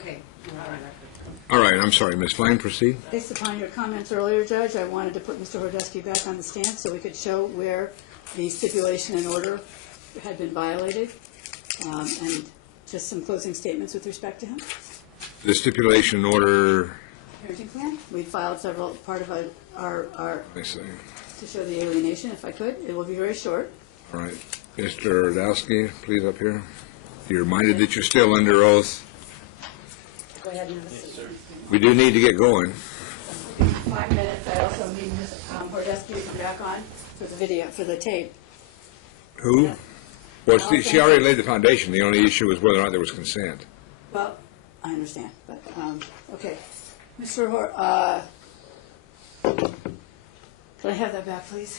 Okay. All right, I'm sorry, Ms. Fine, proceed. Based upon your comments earlier, Judge, I wanted to put Mr. Horodesky back on the stand so we could show where the stipulation and order had been violated, and just some closing statements with respect to him. The stipulation order, Parenting plan, we filed several, part of our, I see. to show the alienation, if I could. It will be very short. All right. Mr. Horodesky, please up here. You're reminded that you're still under oath. Go ahead and have a seat. We do need to get going. 5 minutes. I also need Ms. Horodesky to come back on for the video, for the tape. Who? Yeah. Well, she already laid the foundation. The only issue was whether or not there was consent. Well, I understand, but, okay. Mr. Could I have that back, please?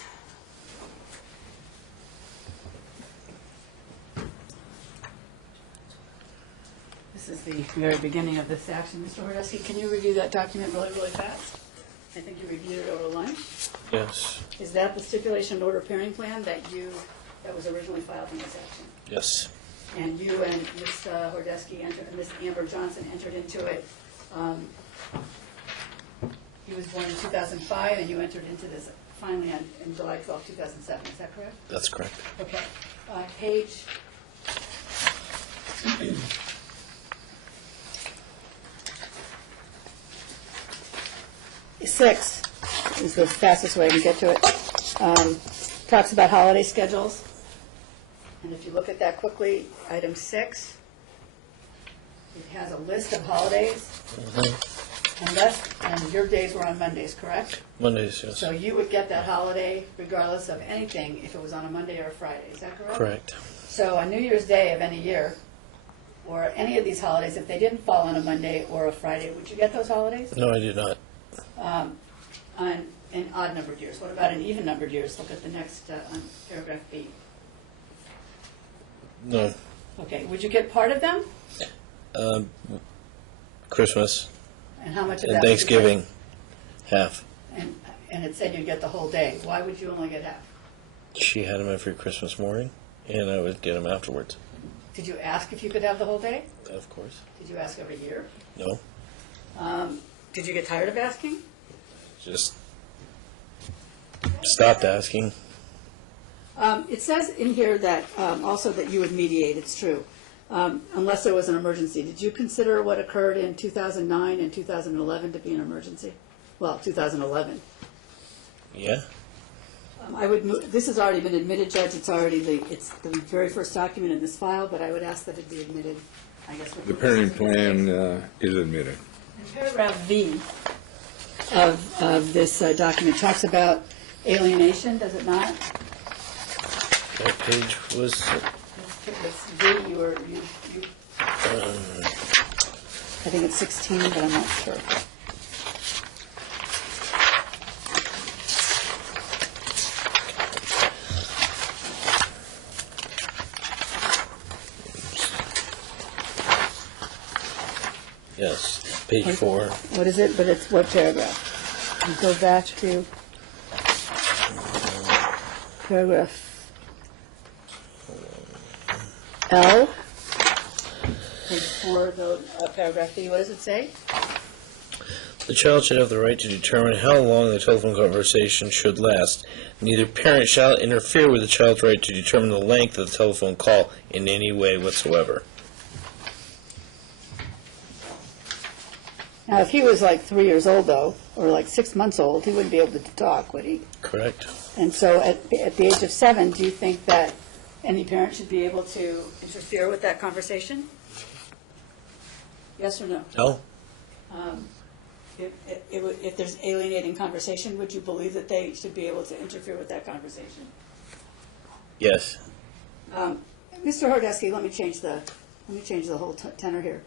This is the very beginning of this action. Mr. Horodesky, can you review that document really, really fast? I think you reviewed it over lunch. Yes. Is that the stipulation and order pairing plan that was originally filed in this action? Yes. And you and Ms. Horodesky and Ms. Amber Johnson entered into it. He was born in 2005, and you entered into this finally in July 12, 2007. Is that correct? That's correct. Okay. Page 6 is the fastest way to get to it. Talks about holiday schedules. And if you look at that quickly, item 6, it has a list of holidays. And your days were on Mondays, correct? Mondays, yes. So you would get that holiday regardless of anything if it was on a Monday or a Friday. Is that correct? Correct. So on New Year's Day of any year, or any of these holidays, if they didn't fall on a Monday or a Friday, would you get those holidays? No, I did not. In odd-numbered years. What about in even-numbered years? Look at the next, on paragraph B. No. Okay, would you get part of them? Christmas And how much of that? and would you Thanksgiving, half. get? And it said you'd get the whole day. Why would you only get half? She had them every Christmas morning, and I would get them afterwards. Did you ask if you could have the whole day? Of course. Did you ask every year? No. Did you get tired of asking? Just stopped asking. It says in here that also that you would mediate. It's true. Unless there was an emergency. Did you consider what occurred in 2009 and 2011 to be an emergency? Well, 2011. Yeah. I would move, this has already been admitted, Judge. It's the very first document in this file, but I would ask that it be admitted, I guess. The parenting plan is admitted. In paragraph V of this document talks about alienation, does it not? What page was it? It's V, I think it's 16, but I'm not sure. Yes, page 4. What is it? But it's what paragraph? You go back to paragraph L. Page 4, paragraph B. What does it say? The child should have the right to determine how long the telephone conversation should last. Neither parent shall interfere with the child's right to determine the length of the telephone call in any way whatsoever. Now, if he was like 3 years old, though, or like 6 months old, he wouldn't be able to talk, would he? Correct. And so at the age of 7, do you think that any parent should be able to interfere with that conversation? Yes or no? No? If there's alienating conversation, would you believe that they should be able to interfere with that conversation? Yes. Mr. Horodesky, let me change the whole tenor here.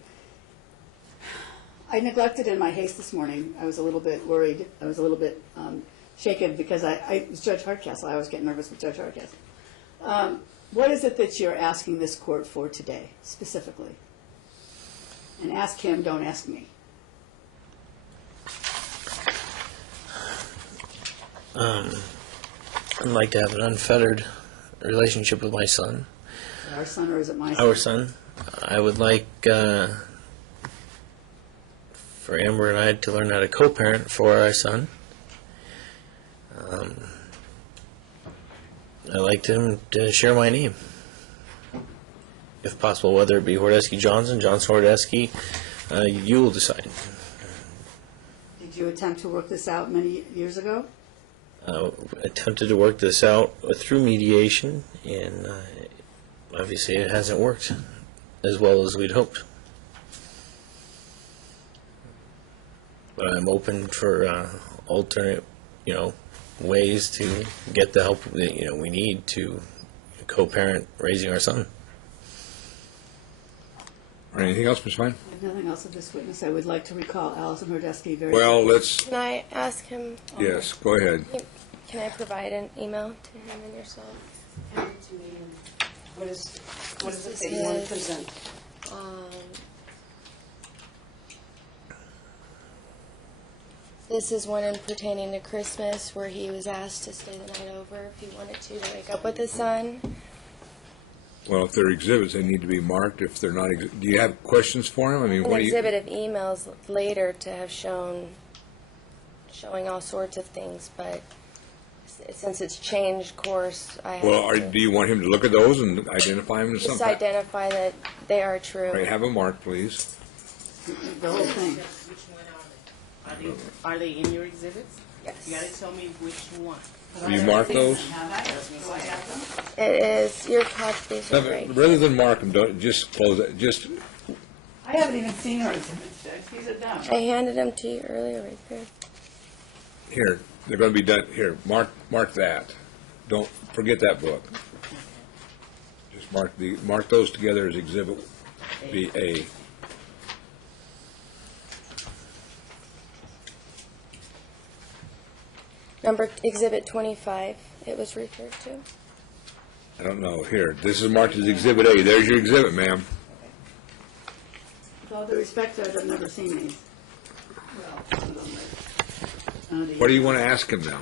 I neglected in my haste this morning. I was a little bit worried. I was a little bit shaken because it was Judge Hardcastle. I was getting nervous with Judge Hardcastle. What is it that you're asking this court for today, specifically? And ask him, don't ask me. I'd like to have an unfettered relationship with my son. Our son, or is it my son? Our son. I would like for Amber and I to learn how to co-parent for our son. I'd like him to share my name, if possible, whether it be Horodesky Johnson, Johnson Horodesky. You will decide. Did you attempt to work this out many years ago? Attempted to work this out through mediation, and obviously it hasn't worked as well as we'd hoped. But I'm open for alternate, ways to get the help that we need to co-parent raising our son. All right, anything else, Ms. Fine? I have nothing else of this witness. I would like to recall Allison Horodesky very. Well, let's. Can I ask him? Yes, go ahead. Can I provide an email to him and yourself? What is it that you want to present? This is one in pertaining to Christmas where he was asked to stay the night over if he wanted to wake up with his son. Well, if they're exhibits, they need to be marked. If they're not, do you have questions for him? I mean, An what do you? exhibit of emails later to have showing all sorts of things, but since it's changed course, I have Well, to do you want him to look at those and identify them to just something? identify that they are true. Right, have them marked, please. The whole thing. Which one are they? Are they in your exhibits? Yes. You gotta tell me which one. Will you mark those? Have I? Do I have them? It is your copies are great. Rather than mark them, don't just close it. Just I haven't even seen her exhibits yet. These are down. I handed them to you earlier right there. here. They're going to be done here. Mark that. Don't forget that book. Just mark those together as Exhibit A. Number Exhibit 25, it was referred to. I don't know. Here, this is marked as Exhibit A. There's your exhibit, ma'am. With all due respect, I've never seen these. Well, some of them What do you want to ask him now?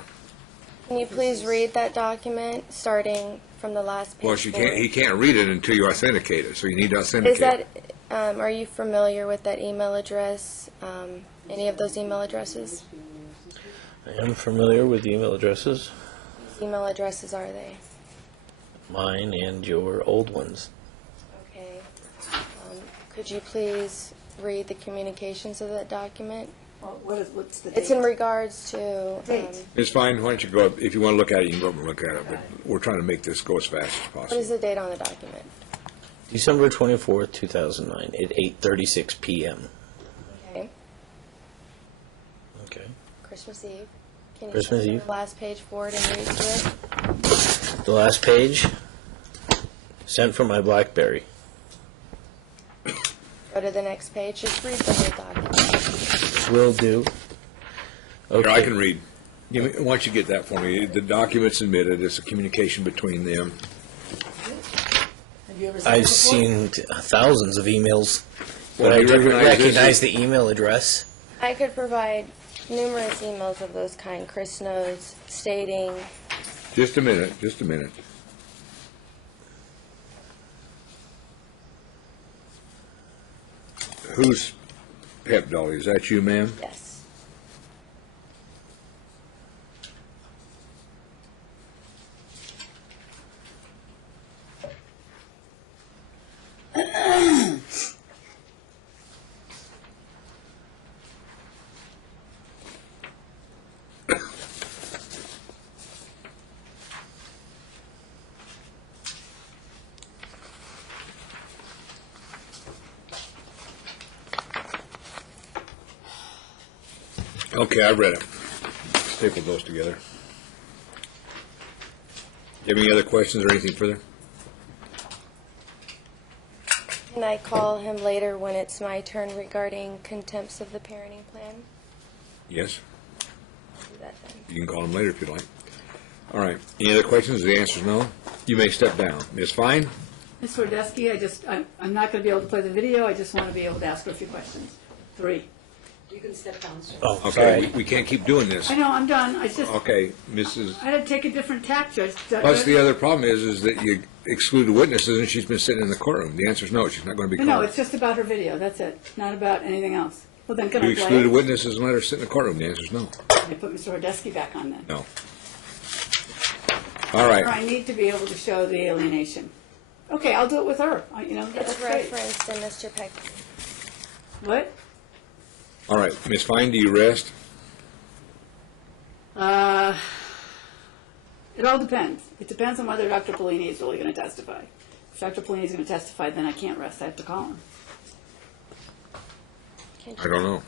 Can you please read that document, starting from the last page? Well, forward? he can't read it until you authenticate it, so you need to authenticate Is that, are you familiar with that email address, any of those email addresses? I am familiar with the email addresses, Whose email addresses are they? mine and your old ones. Okay. Could you please read the communications of that document? Well, what's the date? It's in regards to, Date. It's fine. Why don't you go up? If you want to look at it, you can go up and look at it. But we're trying to make this go as fast as what possible. is the date on the document? December 24th, 2009, at 8:36 p.m. Okay. Okay. Christmas Eve. Can you Christmas turn Eve. the last page forward and read to it? The last page, sent from my BlackBerry. Go to the next page. Just read the whole document. Will do. Here, I can read. Why don't you get that for me? The document submitted, it's a communication between them. Have you ever seen it I've before? seen thousands of emails, Well, but I you didn't recognize this recognize as- the email address. I could provide numerous emails of those kind. Chris knows, stating, Just a minute, just a minute. Who's Pep Dolly? Is that you, ma'am? yes. Okay, I read it. Stapled those together. You have any other questions or anything further? Can I call him later when it's my turn regarding contempts of the parenting plan? Yes, I'll do that then. you can call them later if you'd like. All right, any other questions? The answer is no. You may step down. Ms. Fine? Ms. Horodesky, I'm not going to be able to play the video. I just want to be able to ask her a few questions. 3. You can step down, sir. Oh, Okay, sorry. we can't keep doing this. I know, I'm done. I just, Okay, Mrs. I had to take a different tack, Judge. Plus, the other problem is that you exclude witnesses, and she's been sitting in the courtroom. The answer is no, she's not going to be No, called. it's just about her video. That's it. Not about anything else. Well, then can You I play excluded it? witnesses and let her sit in the courtroom. The answer is no. Can I put Mr. Horodesky back on then? No. All Or right. I need to be able to show the alienation. Okay, I'll do it with her. That's It's great. referenced in Mr. Peck. What? All right. Ms. Fine, do you rest? It all depends. It depends on whether Dr. Polini is really going to testify. If Dr. Polini is going to testify, then I can't rest. I have to call him. I don't know.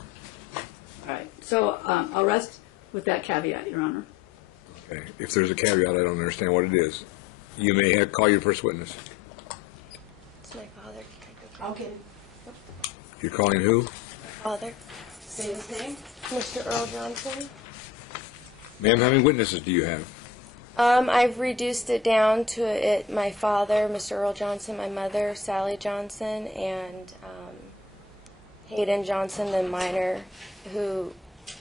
All right. So I'll rest with that caveat, Your Honor. Okay. If there's a caveat, I don't understand what it is. You may have call your first witness. It's my father. Can I go Okay. You're calling who? for father? Say his name. Mr. Earl Johnson? Ma'am, how many witnesses do you have? I've reduced it down to my father, Mr. Earl Johnson, my mother, Sally Johnson, and Hayden Johnson, the minor, who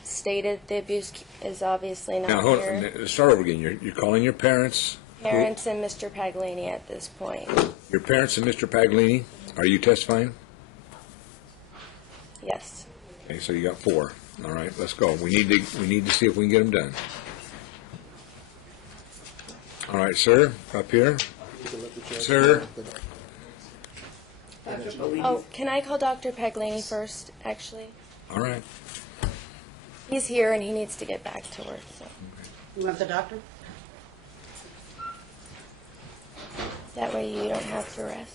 stated the abuse is obviously not Now, hold here. on. Start over again. You're calling your parents. Parents and Mr. Paglini at this point. Your parents and Mr. Paglini. Are you testifying? Yes. Okay, so you got 4. All right, let's go. We need to see if we can get them done. All right, sir, up here. Sir. Dr. Polini. Oh, can I call Dr. Paglini first, actually? All right. He's here and he needs to get back to work, so. You want the doctor? That way you don't have to rest.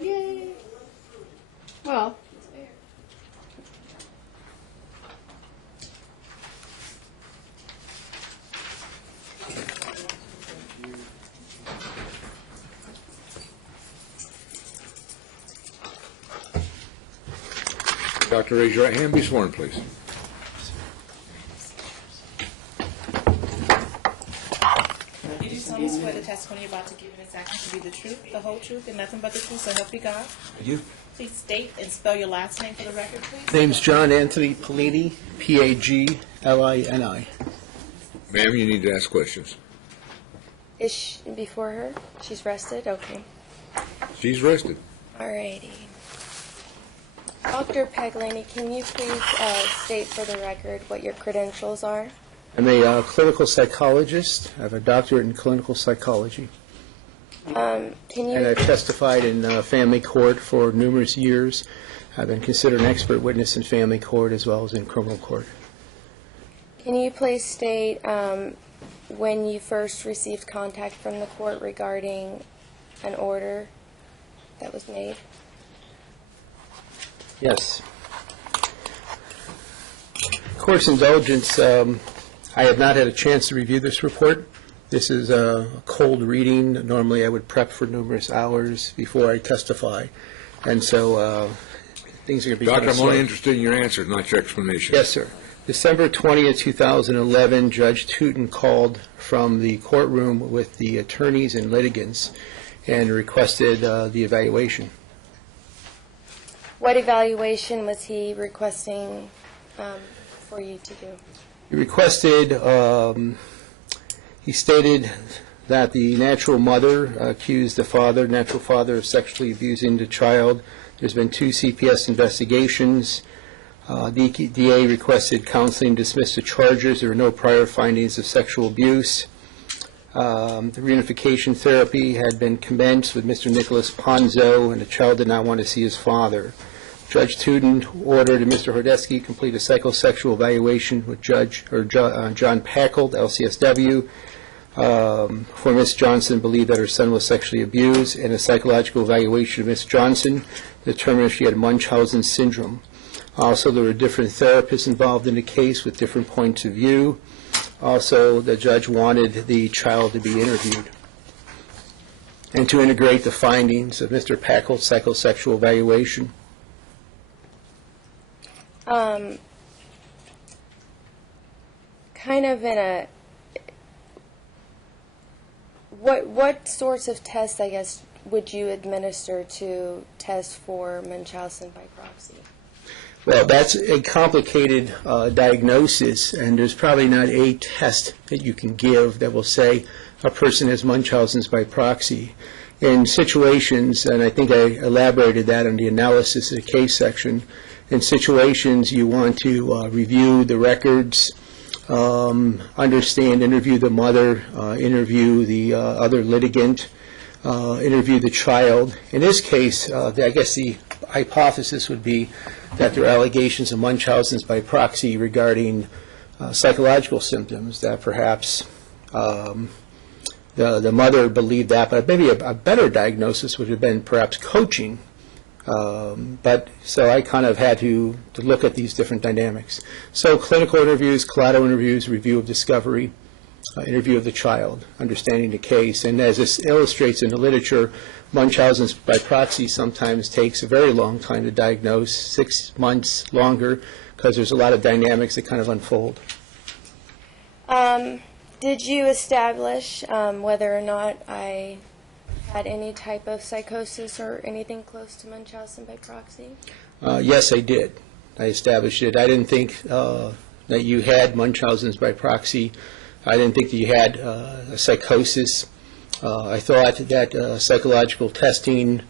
Yay. Well. Doctor, raise your right hand. Be sworn, please. You do solemnly swear the testimony you're about to give in this action to be the truth, the whole truth, and nothing but the truth, so help you God. You. Please state and spell your last name for the record, please. Name's John Anthony Polini, Paglini. Ma'am, you need to ask questions. Is she before her? She's rested? Okay. She's rested. Alrighty. Dr. Paglini, can you please state for the record what your credentials are? I'm a clinical psychologist. I have a doctorate in clinical psychology. Can And you, I've testified in family court for numerous years. I've been considered an expert witness in family court as well as in criminal court. can you please state when you first received contact from the court regarding an order that was made? Yes. Court's indulgence, I have not had a chance to review this report. This is a cold reading. Normally I would prep for numerous hours before I testify. And so things are going to be Doctor, kind of I'm only slow. interested in your answers, not your explanation. Yes, sir. December 20th, 2011, Judge Tootin called from the courtroom with the attorneys and litigants and requested the evaluation. What evaluation was he requesting for you to do? He requested, he stated that the natural mother accused the natural father of sexually abusing the child. There's been 2 CPS investigations. DA requested counseling, dismissed the charges. There were no prior findings of sexual abuse. The reunification therapy had been commenced with Mr. Nicholas Ponzo, and the child did not want to see his father. Judge Tootin ordered Mr. Horodesky complete a psychosexual evaluation with John Packold, LCSW, for Ms. Johnson believed that her son was sexually abused, and a psychological evaluation of Ms. Johnson determined she had Munchausen syndrome. Also, there were different therapists involved in the case with different points of view. Also, the judge wanted the child to be interviewed and to integrate the findings of Mr. Packold's psychosexual evaluation. Kind of in a, what sorts of tests, I guess, would you administer to test for Munchausen by proxy? Well, that's a complicated diagnosis, and there's probably not a test that you can give that will say a person has Munchausen's by proxy. in situations, and I think I elaborated that in the analysis of the case section, in situations you want to review the records, interview the mother, interview the other litigant, interview the child. In this case, I guess the hypothesis would be that there are allegations of Munchausen's by proxy regarding psychological symptoms, that perhaps the mother believed that, but maybe a better diagnosis would have been perhaps coaching. But so I kind of had to look at these different dynamics. So clinical interviews, collateral interviews, review of discovery, interview of the child, understanding the case. And as this illustrates in the literature, Munchausen's by proxy sometimes takes a very long time to diagnose, 6 months longer, because there's a lot of dynamics that kind of unfold. Did you establish whether or not I had any type of psychosis or anything close to Munchausen by proxy? Yes, I did. I established it. I didn't think that you had Munchausen's by proxy. I didn't think that you had a psychosis. I thought that psychological testing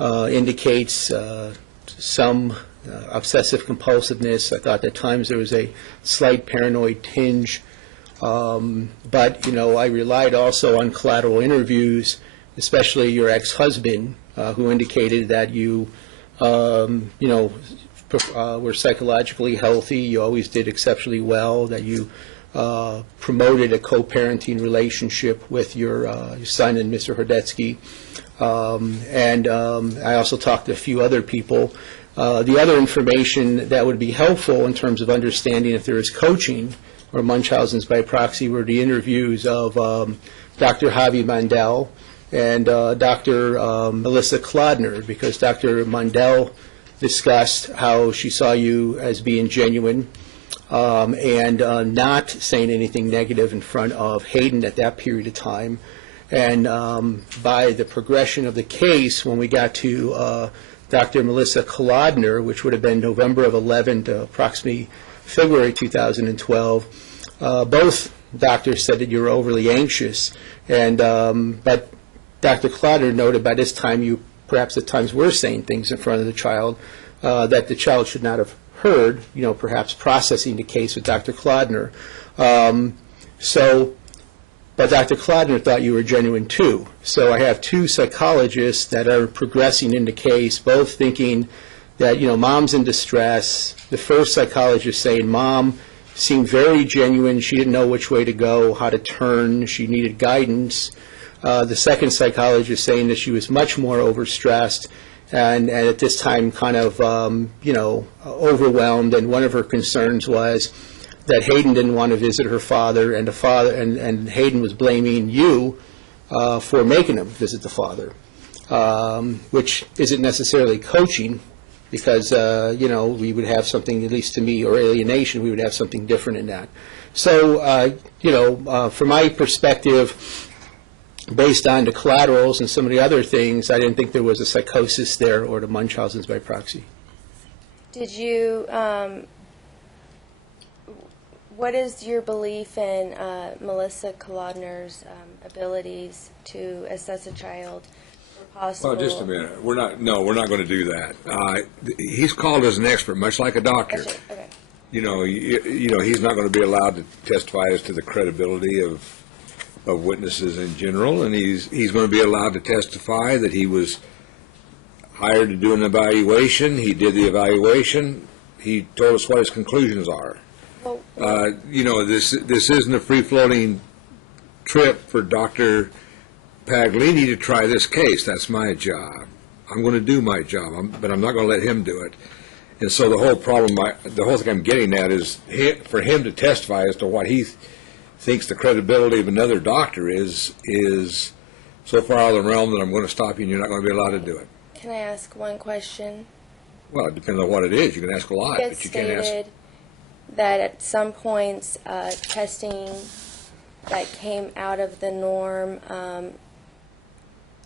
indicates some obsessive compulsiveness. I thought at times there was a slight paranoid tinge. But, I relied also on collateral interviews, especially your ex-husband, who indicated that you, were psychologically healthy, you always did exceptionally well, that you promoted a co-parenting relationship with your son and Mr. Horodesky. And I also talked to a few other people. The other information that would be helpful in terms of understanding if there is coaching or Munchausen's by proxy were the interviews of Dr. Javi Mandel and Dr. Melissa Klodner, because Dr. Mandel discussed how she saw you as being genuine and not saying anything negative in front of Hayden at that period of time. And by the progression of the case, when we got to Dr. Melissa Klodner, which would have been November of 11 to approximately February 2012, both doctors said that you were overly anxious, and but Dr. Klodner noted by this time you perhaps at times were saying things in front of the child that the child should not have heard, perhaps processing the case with Dr. Klodner. But Dr. Klodner thought you were genuine too. So I have two psychologists that are progressing in the case, both thinking that, mom's in distress. The first psychologist saying mom seemed very genuine. She didn't know which way to go, how to turn. She needed guidance. The second psychologist saying that she was much more overstressed and at this time kind of, overwhelmed. And one of her concerns was that Hayden didn't want to visit her father, and and Hayden was blaming you for making him visit the father, which isn't necessarily coaching, because we would have something, at least to me, or alienation, we would have something different in that. So from my perspective, based on the collaterals and some of the other things, I didn't think there was a psychosis there or the Munchausen's by proxy. Did you? What is your belief in Melissa Klodner's abilities to assess a child for possible? Well, just a minute. We're not going to do that. He's called as an expert, much like a doctor. Okay. He's not going to be allowed to testify as to the credibility of witnesses in general, and he's going to be allowed to testify that he was hired to do an evaluation. He did the evaluation. He told us what his conclusions are. This isn't a free-floating trip for Dr. Paglini to try this case. That's my job. I'm going to do my job, but I'm not going to let him do it. And so the whole thing I'm getting at is for him to testify as to what he thinks the credibility of another doctor is so far out of the realm that I'm going to stop you and you're not going to be allowed to do it. Can I ask one question? Well, it depends on what it is. You can ask a lot, but you can't ask. That at some points testing that came out of the norm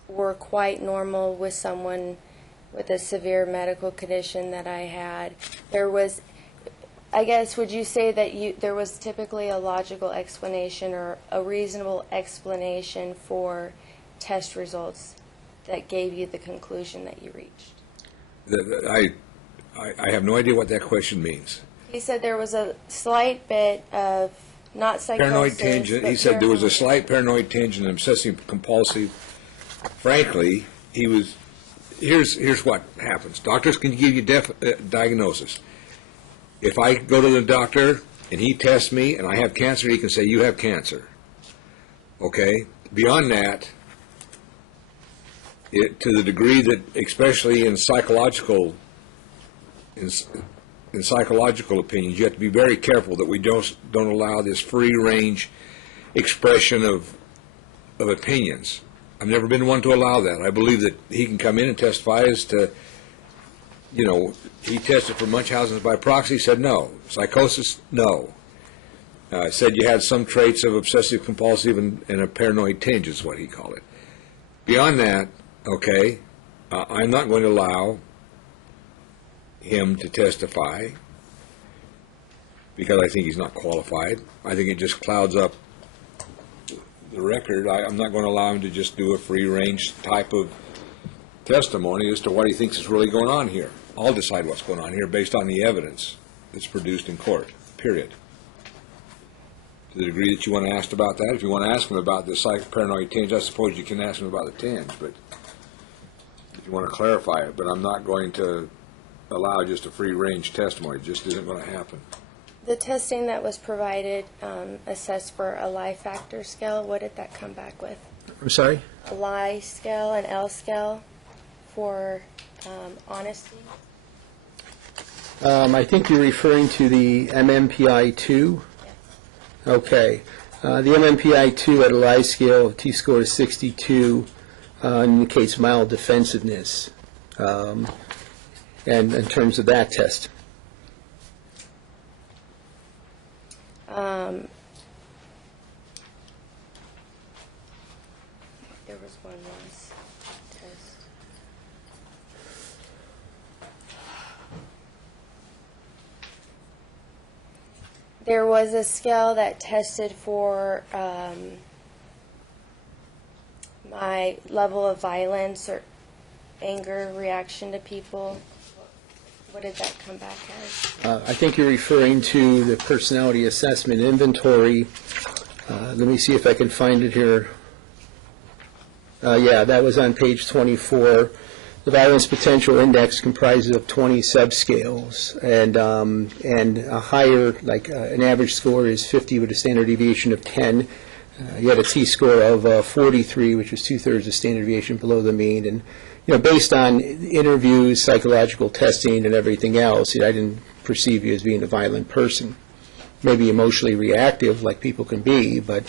were quite normal with someone with a severe medical condition that I had. There was, I guess, would you say that there was typically a logical explanation or a reasonable explanation for test results that gave you the conclusion that you reached? I have no idea what that question means. He said there was a slight bit of, not psychosis. Paranoid tinge, he said there was a paranoia. slight paranoid tinge and obsessive compulsive. Frankly, here's what happens. Doctors can give you diagnosis. If I go to the doctor and he tests me and I have cancer, he can say, you have cancer. Okay? Beyond that, to the degree that, especially in psychological opinions, you have to be very careful that we don't allow this free range expression of opinions. I've never been one to allow that. I believe that he can come in and testify as to, he tested for Munchausen's by proxy, said no. Psychosis, no. Said you had some traits of obsessive compulsive and a paranoid tinge is what he called it. Beyond that, okay, I'm not going to allow him to testify because I think he's not qualified. I think it just clouds up the record. I'm not going to allow him to just do a free-range type of testimony as to what he thinks is really going on here. I'll decide what's going on here based on the evidence that's produced in court, period. To the degree that you want to ask about that, if you want to ask him about the paranoid tinge, I suppose you can ask him about the tinge, but if you want to clarify it. But I'm not going to allow just a free-range testimony. It just isn't going to happen. The testing that was provided assessed for a lie factor scale. What did that come back with? I'm sorry? A lie scale, an L scale for honesty? I think you're referring to the MMPI-2. Yes. Okay. The MMPI-2 at a lie scale of T-score is 62 indicates mild defensiveness. And in terms of that test. There was one last test. There was a scale that tested for my level of violence or anger reaction to people. What did that come back as? I think you're referring to the personality assessment inventory. Let me see if I can find it here. Yeah, that was on page 24. The violence potential index comprises of 20 subscales, and a higher, like an average score is 50 with a standard deviation of 10. You had a T-score of 43, which is two-thirds of standard deviation below the mean. And based on interviews, psychological testing, and everything else, I didn't perceive you as being a violent person. Maybe emotionally reactive, like people can be, but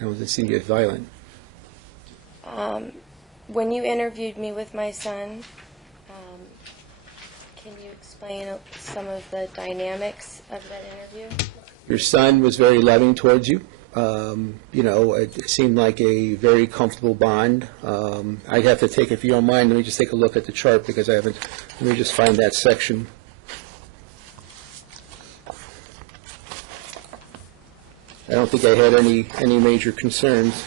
I wasn't seeing you as violent. When you interviewed me with my son, can you explain some of the dynamics of that interview? Your son was very loving towards you. It seemed like a very comfortable bond. I'd have to take, if you don't mind, let me just take a look at the chart because I haven't, let me just find that section. I don't think I had any major concerns.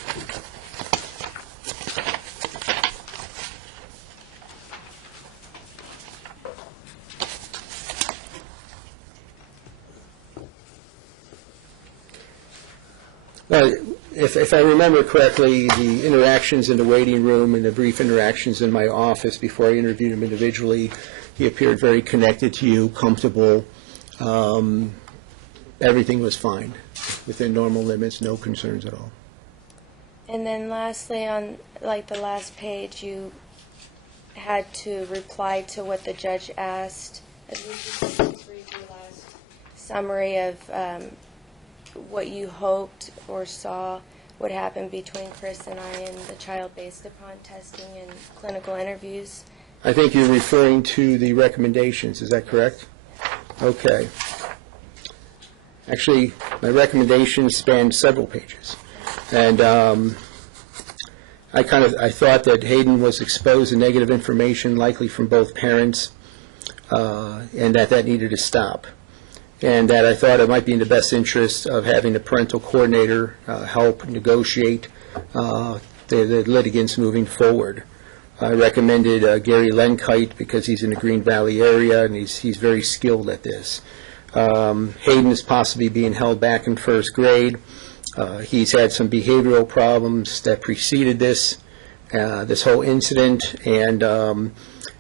If I remember correctly, the interactions in the waiting room and the brief interactions in my office before I interviewed him individually, he appeared very connected to you, comfortable. Everything was fine, within normal limits, no concerns at all. And then lastly, on the last page, you had to reply to what the judge asked. If you could just read the last summary of what you hoped or saw would happen between Chris and I and the child based upon testing and clinical interviews. I think you're referring to the recommendations, is that correct? Okay. Actually, my recommendations span several pages. And I thought that Hayden was exposed to negative information, likely from both parents, and that needed to stop. And that I thought it might be in the best interest of having the parental coordinator help negotiate the litigants moving forward. I recommended Gary Lenkite because he's in the Green Valley area and he's very skilled at this. Hayden is possibly being held back in first grade. He's had some behavioral problems that preceded this whole incident, and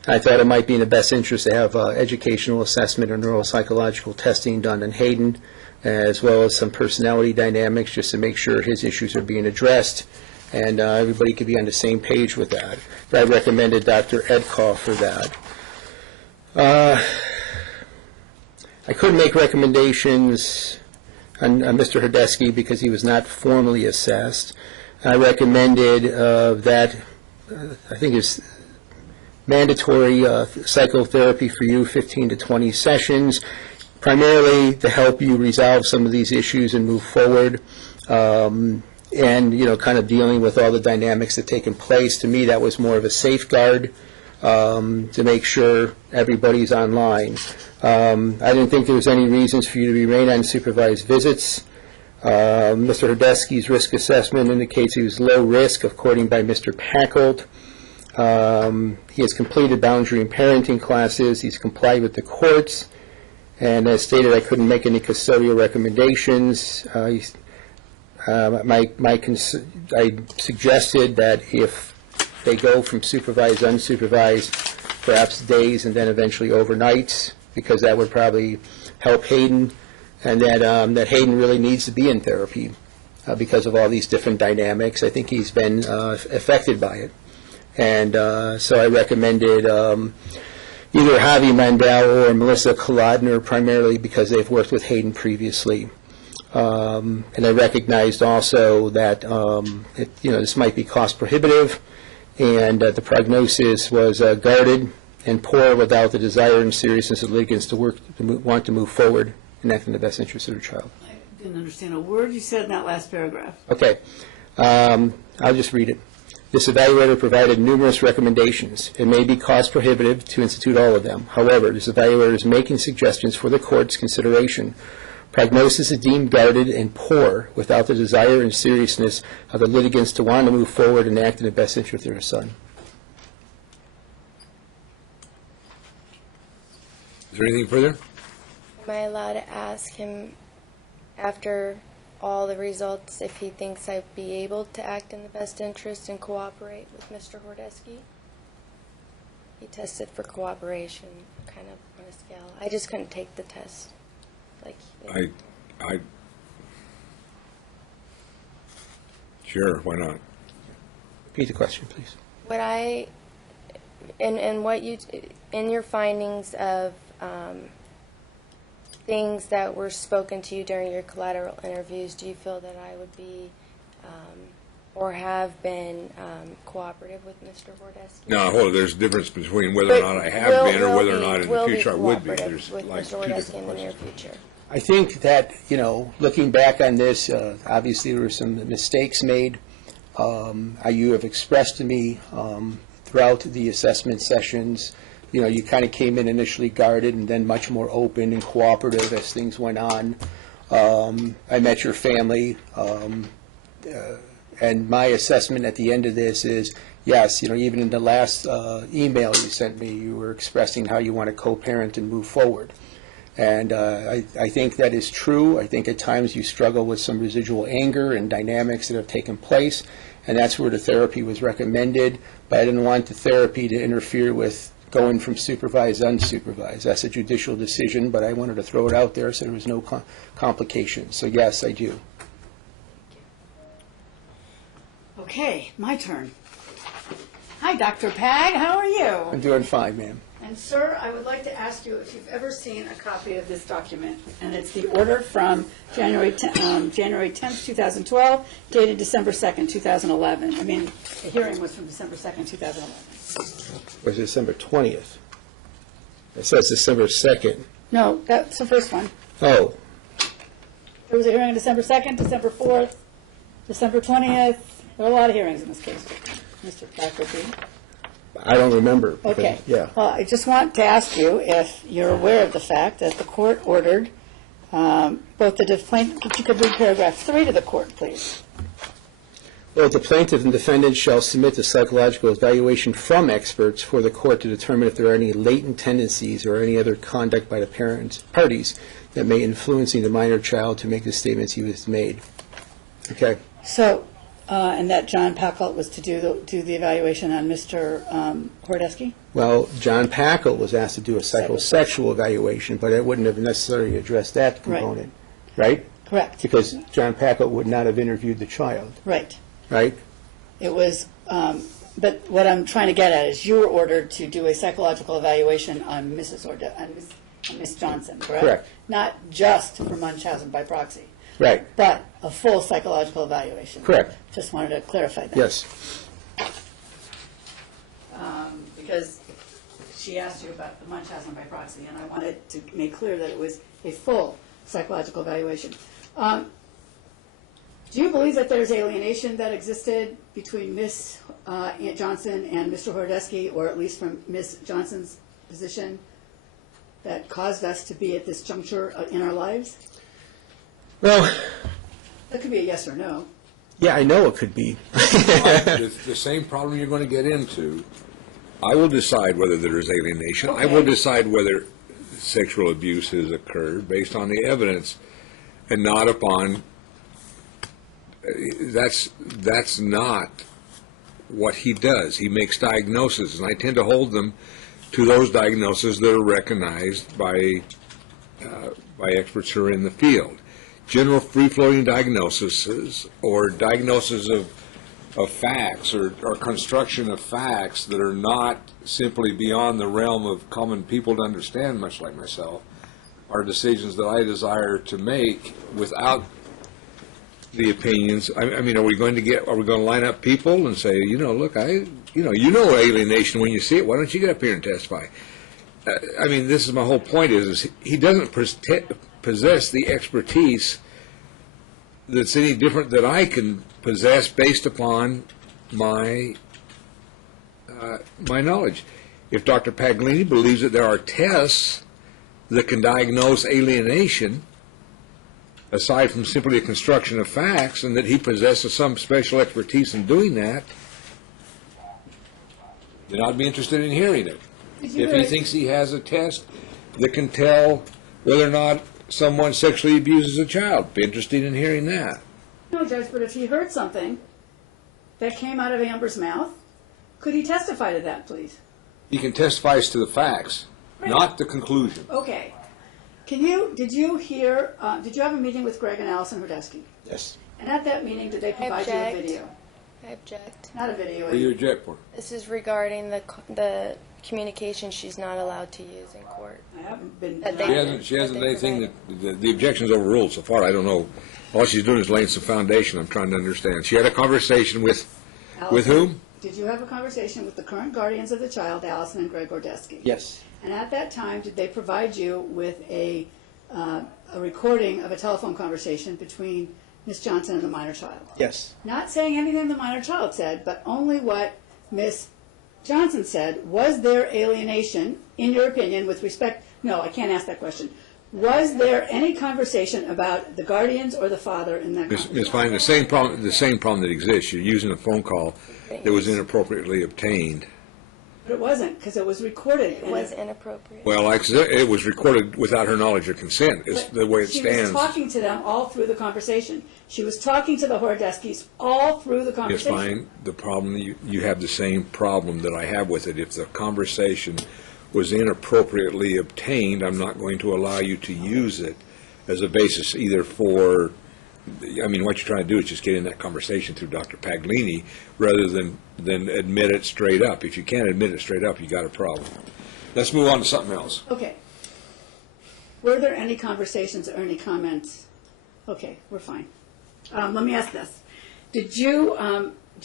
I thought it might be in the best interest to have educational assessment or neuropsychological testing done on Hayden, as well as some personality dynamics, just to make sure his issues are being addressed, and everybody could be on the same page with that. But I recommended Dr. Edkoff for that. I couldn't make recommendations on Mr. Horodesky because he was not formally assessed. I recommended that, I think it's mandatory psychotherapy for you, 15 to 20 sessions, primarily to help you resolve some of these issues and move forward, and, kind of dealing with all the dynamics that have taken place. To me, that was more of a safeguard to make sure everybody's online. I didn't think there was any reasons for you to remain on supervised visits. Mr. Horodesky's risk assessment indicates he was low risk, according by Mr. Packold. He has completed boundary and parenting classes. He's complied with the courts. And as stated, I couldn't make any custodial recommendations. I suggested that if they go from supervised to unsupervised, perhaps days and then eventually overnights, because that would probably help Hayden, and that Hayden really needs to be in therapy because of all these different dynamics. I think he's been affected by it. And so I recommended either Javi Mandel or Melissa Kolodner, primarily because they've worked with Hayden previously. And I recognized also that this might be cost prohibitive, and the prognosis was guarded and poor without the desire and seriousness of litigants to want to move forward and act in the best interest of their child. I didn't understand a word you said in that last paragraph. Okay. I'll just read it. This evaluator provided numerous recommendations. It may be cost prohibitive to institute all of them. However, this evaluator is making suggestions for the court's consideration. Prognosis is deemed guarded and poor without the desire and seriousness of the litigants to want to move forward and act in the best interest of their son. Is there anything further? Am I allowed to ask him after all the results if he thinks I'd be able to act in the best interest and cooperate with Mr. Horodesky? He tested for cooperation, kind of on a scale. I just couldn't take the test. Sure, why not? Repeat the question, please. Would I, in your findings of things that were spoken to you during your collateral interviews, do you feel that I would be or have been cooperative with Mr. Horodesky? No, hold on, there's a difference between whether or not I have been or whether or not in the future I would be. There's with like Mr. two Horodesky different in the near questions. future. I think that, looking back on this, obviously there were some mistakes made. You have expressed to me throughout the assessment sessions, you kind of came in initially guarded and then much more open and cooperative as things went on. I met your family, and my assessment at the end of this is, yes, even in the last email you sent me, you were expressing how you want to co-parent and move forward. And I think that is true. I think at times you struggle with some residual anger and dynamics that have taken place, and that's where the therapy was recommended. But I didn't want the therapy to interfere with going from supervised to unsupervised. That's a judicial decision, but I wanted to throw it out there so there was no complications. So yes, I do. Okay, my turn. Hi, Dr. Pag. How are you? I'm doing fine, ma'am. And sir, I would like to ask you if you've ever seen a copy of this document, and it's the order from January 10th, 2012, dated December 2nd, 2011. I mean, the hearing was from December 2nd, 2011. Was it December 20th? It says December 2nd. No, that's the first one. Oh, There was a hearing on December 2nd, December 4th, December 20th. There are a lot of hearings in this case, Mr. Packard. I don't remember. Okay. Yeah. Well, I just want to ask you if you're aware of the fact that the court ordered both the plaintiff, if you could read paragraph 3 to the court, please. Well, the plaintiff and defendant shall submit the psychological evaluation from experts for the court to determine if there are any latent tendencies or any other conduct by the parties that may influencing the minor child to make the statements he was made. Okay. So, and that John Packalt was to do the evaluation on Mr. Horodesky? Well, John Packalt was asked to do a psychosexual evaluation, but it wouldn't have necessarily addressed that component, right? Correct. Because John Packalt would not have interviewed the child, Right. right? It was, but what I'm trying to get at is you were ordered to do a psychological evaluation on Miss Johnson, correct? Correct. Not just for Munchausen by proxy, Right. but a full psychological evaluation. Correct. Just wanted to clarify that. Yes. Because she asked you about the Munchausen by proxy, and I wanted to make clear that it was a full psychological evaluation. Do you believe that there's alienation that existed between Miss Aunt Johnson and Mr. Horodesky, or at least from Miss Johnson's position, that caused us to be at this juncture in our lives? Well, That could be a yes or no. yeah, I know it could be. The same problem you're going to get into. I will decide whether there is alienation. I will Okay. decide whether sexual abuse has occurred based on the evidence and not upon, that's not what he does. He makes diagnoses, and I tend to hold them to those diagnoses that are recognized by experts who are in the field. General free-floating diagnoses or diagnosis of facts or construction of facts that are not simply beyond the realm of common people to understand, much like myself, are decisions that I desire to make without the opinions. I mean, are we going to line up people and say, look, you know alienation when you see it. Why don't you get up here and testify? I mean, this is my whole point is he doesn't possess the expertise that's any different that I can possess based upon my knowledge. If Dr. Paglini believes that there are tests that can diagnose alienation, aside from simply a construction of facts, and that he possesses some special expertise in doing that, then I'd be interested in hearing it. If he thinks he has a test that can tell whether or not someone sexually abuses a child, be interested in hearing that. No, Judge, but if he heard something that came out of Amber's mouth, could he testify to that, please? He can testify as to the facts, not the conclusion. Okay. Did you have a meeting with Greg and Allison Horodesky? Yes. And at that meeting, did they provide you a object. video? I object. Not a video. What do you object for? This is regarding the communication she's not allowed to use in court. I haven't been. That they- She hasn't What done they anything the objection's overruled so far. I don't know. All she's doing is laying some foundation. I'm trying to understand. She had a conversation with Allison, whom? Did you have a conversation with the current guardians of the child, Allison and Greg Horodesky? Yes. And at that time, did they provide you with a recording of a telephone conversation between Miss Johnson and the minor child? Yes. Not saying anything the minor child said, but only what Miss Johnson said. Was there alienation, in your opinion, with respect? No, I can't ask that question. Was there any conversation about the guardians or the father in that conversation? Ms. Fine, the same problem that exists. You're using a phone call that was inappropriately obtained. But it wasn't, because it was recorded. It was inappropriate. Well, like I said, it was recorded without her knowledge or consent, is But the way it She stands. was talking to them all through the conversation. She was talking to the Horodeskys all through the Ms. conversation. Fine, the problem, you have the same problem that I have with it. If the conversation was inappropriately obtained, I'm not going to allow you to use it as a basis either for, I mean, what you're trying to do is just get in that conversation through Dr. Paglini rather than admit it straight up. If you can't admit it straight up, you got a problem. Let's move on to something else. Okay. Were there any conversations or any comments? Okay, we're fine. Let me ask this. Do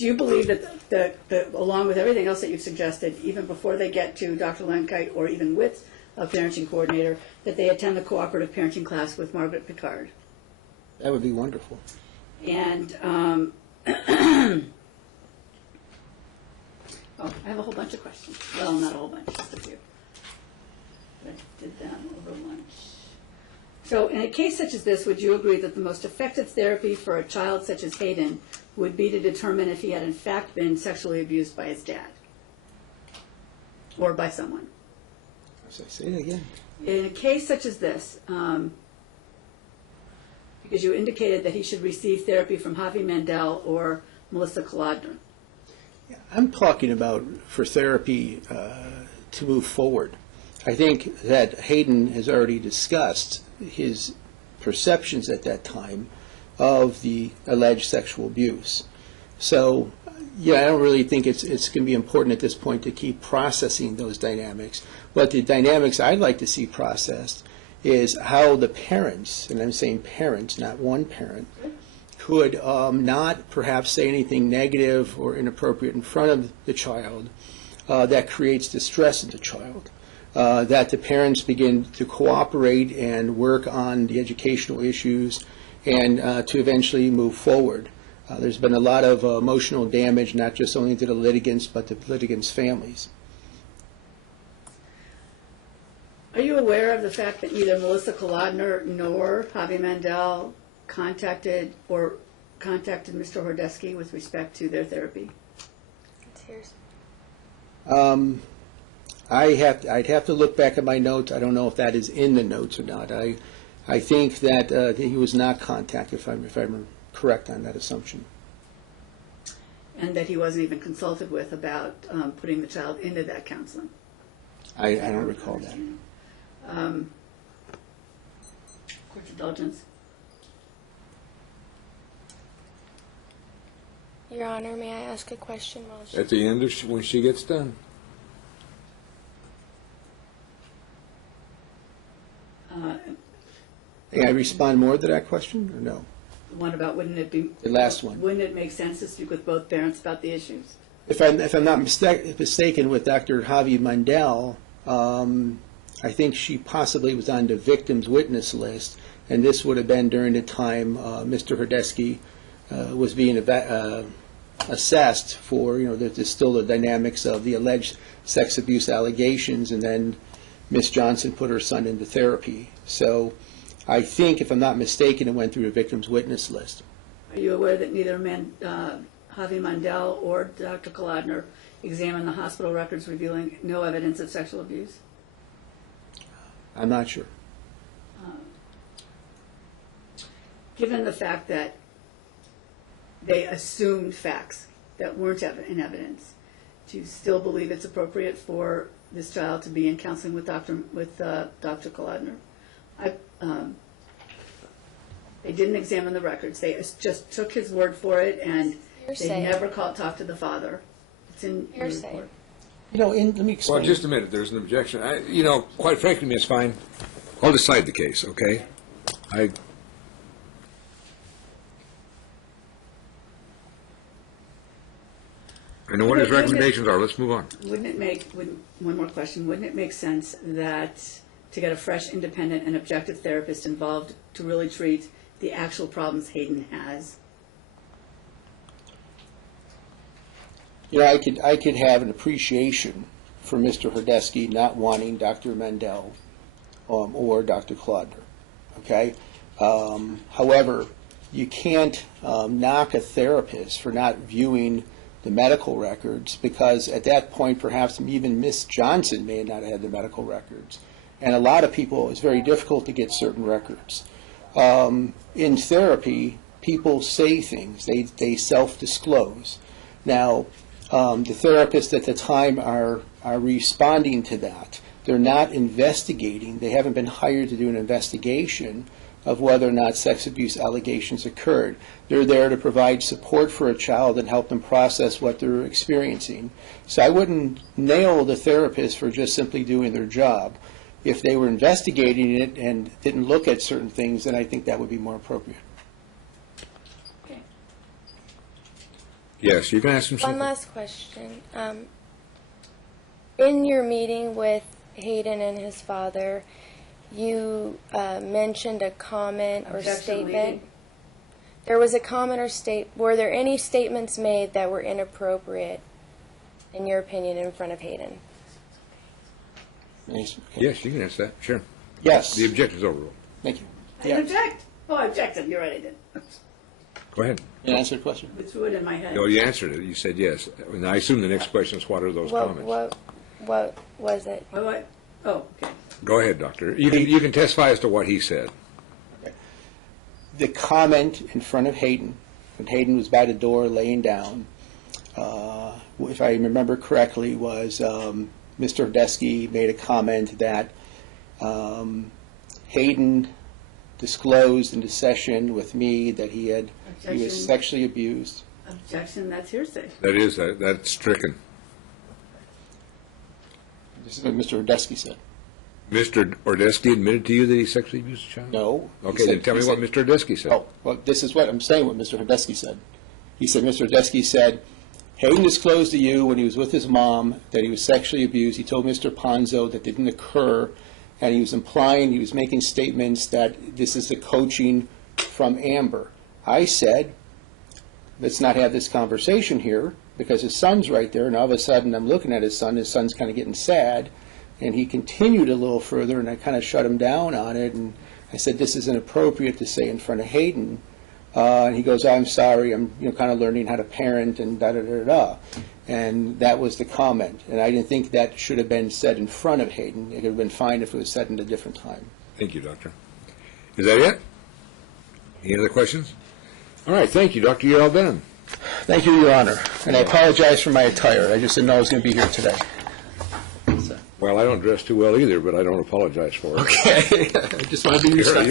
you believe that along with everything else that you've suggested, even before they get to Dr. Lankite or even with a parenting coordinator, that they attend the cooperative parenting class with Margaret Picard? That would be wonderful. And, I have a whole bunch of questions. Well, not a whole bunch, just a few. I did them over lunch. So in a case such as this, would you agree that the most effective therapy for a child such as Hayden would be to determine if he had in fact been sexually abused by his dad or by someone. So say it again. In a case such as this, because you indicated that he should receive therapy from Javi Mandel or Melissa Kolodner. I'm talking about for therapy to move forward. I think that Hayden has already discussed his perceptions at that time of the alleged sexual abuse. So, yeah, I don't really think it's going to be important at this point to keep processing those dynamics. But the dynamics I'd like to see processed is how the parents, and I'm saying parents, not one parent, could not perhaps say anything negative or inappropriate in front of the child that creates distress in the child. That the parents begin to cooperate and work on the educational issues and to eventually move forward. There's been a lot of emotional damage, not just only to the litigants, but the litigants' families. Are you aware of the fact that neither Melissa Kolodner nor Javi Mandel contacted Mr. Horodesky with respect to their therapy? It's yours. I'd have to look back at my notes. I don't know if that is in the notes or not. I think that he was not contacted, if I'm correct on that assumption. And that he wasn't even consulted with about putting the child into that counseling? I don't recall that. Court's indulgence. Your Honor, may I ask a question? At the end, when she gets done. May I respond more to that question, or no? The one about The last one. Wouldn't it make sense to speak with both parents about the issues? If I'm not mistaken with Dr. Javi Mandel, I think she possibly was on the victim's witness list, and this would have been during the time Mr. Horodesky was being assessed for, there's still the dynamics of the alleged sex abuse allegations, and then Ms. Johnson put her son into therapy. So I think, if I'm not mistaken, it went through the victim's witness list. Are you aware that neither Javi Mandel or Dr. Kolodner examined the hospital records revealing no evidence of sexual abuse? I'm not sure. Given the fact that they assumed facts that weren't in evidence, do you still believe it's appropriate for this child to be in counseling with Dr. Kolodner? They didn't examine the records. They just took his word for it, and they never talked to the father. It's in your report. Let me explain. Well, just a minute. There's an objection. Quite frankly, Ms. Fine, I'll decide the case, okay? I know what his recommendations are. Let's move on. One more question. Wouldn't it make sense that to get a fresh, independent, and objective therapist involved to really treat the actual problems Hayden has? I could have an appreciation for Mr. Horodesky not wanting Dr. Mandel or Dr. Kolodner, okay? However, you can't knock a therapist for not viewing the medical records, because at that point perhaps even Miss Johnson may not have had the medical records. And a lot of people, it's very difficult to get certain records. In therapy, people say things. They self-disclose. Now, the therapists at the time are responding to that. They're not investigating. They haven't been hired to do an investigation of whether or not sex abuse allegations occurred. They're there to provide support for a child and help them process what they're experiencing. So I wouldn't nail the therapist for just simply doing their job. If they were investigating it and didn't look at certain things, then I think that would be more appropriate. Okay. Yes, you can ask him something. One last question. In your meeting with Hayden and his father, you mentioned a comment or Objection statement. leading. There was a comment or were there any statements made that were inappropriate, in your opinion, in front of Hayden? Nice. Okay. Yes, you can ask that. Sure. Yes. The objection's overruled. Thank you. I object. Oh, I objected. You're right, I did. Go ahead. Can I answer the question? It threw it in my head. No, you answered it. You said yes. And I assume the next question is what are those comments? What was it? What? Oh, okay. Go ahead, Doctor. You can testify as to what he said. The comment in front of Hayden, when Hayden was by the door laying down, if I remember correctly, was Mr. Horodesky made a comment that Hayden disclosed in the session with me that he was Objection. sexually abused. Objection, that's hearsay. That's stricken. This is what Mr. Horodesky said. Mr. Horodesky admitted to you that he sexually abused a child? No. Okay, then tell me what Mr. Horodesky said. Oh, well, this is what I'm saying, what Mr. Horodesky said. He said, Mr. Horodesky said, Hayden disclosed to you when he was with his mom that he was sexually abused. He told Mr. Ponzo that didn't occur, and he was implying, he was making statements that this is the coaching from Amber. I said, let's not have this conversation here, because his son's right there, and all of a sudden I'm looking at his son's kind of getting sad, and he continued a little further, and I kind of shut him down on it, and I said, this isn't appropriate to say in front of Hayden. And he goes, I'm sorry, I'm kind of learning how to parent, and da-da-da-da. And that was the comment. And I didn't think that should have been said in front of Hayden. It would have been fine if it was said in a different time. Thank you, Doctor. Is that it? Any other questions? All right, thank you, Doctor. You're all done. Thank you, Your Honor. And I apologize for my attire. I just didn't know I was going to be here today. So. Well, I don't dress too well either, but I don't apologize for it. Okay. I just want to be respectful.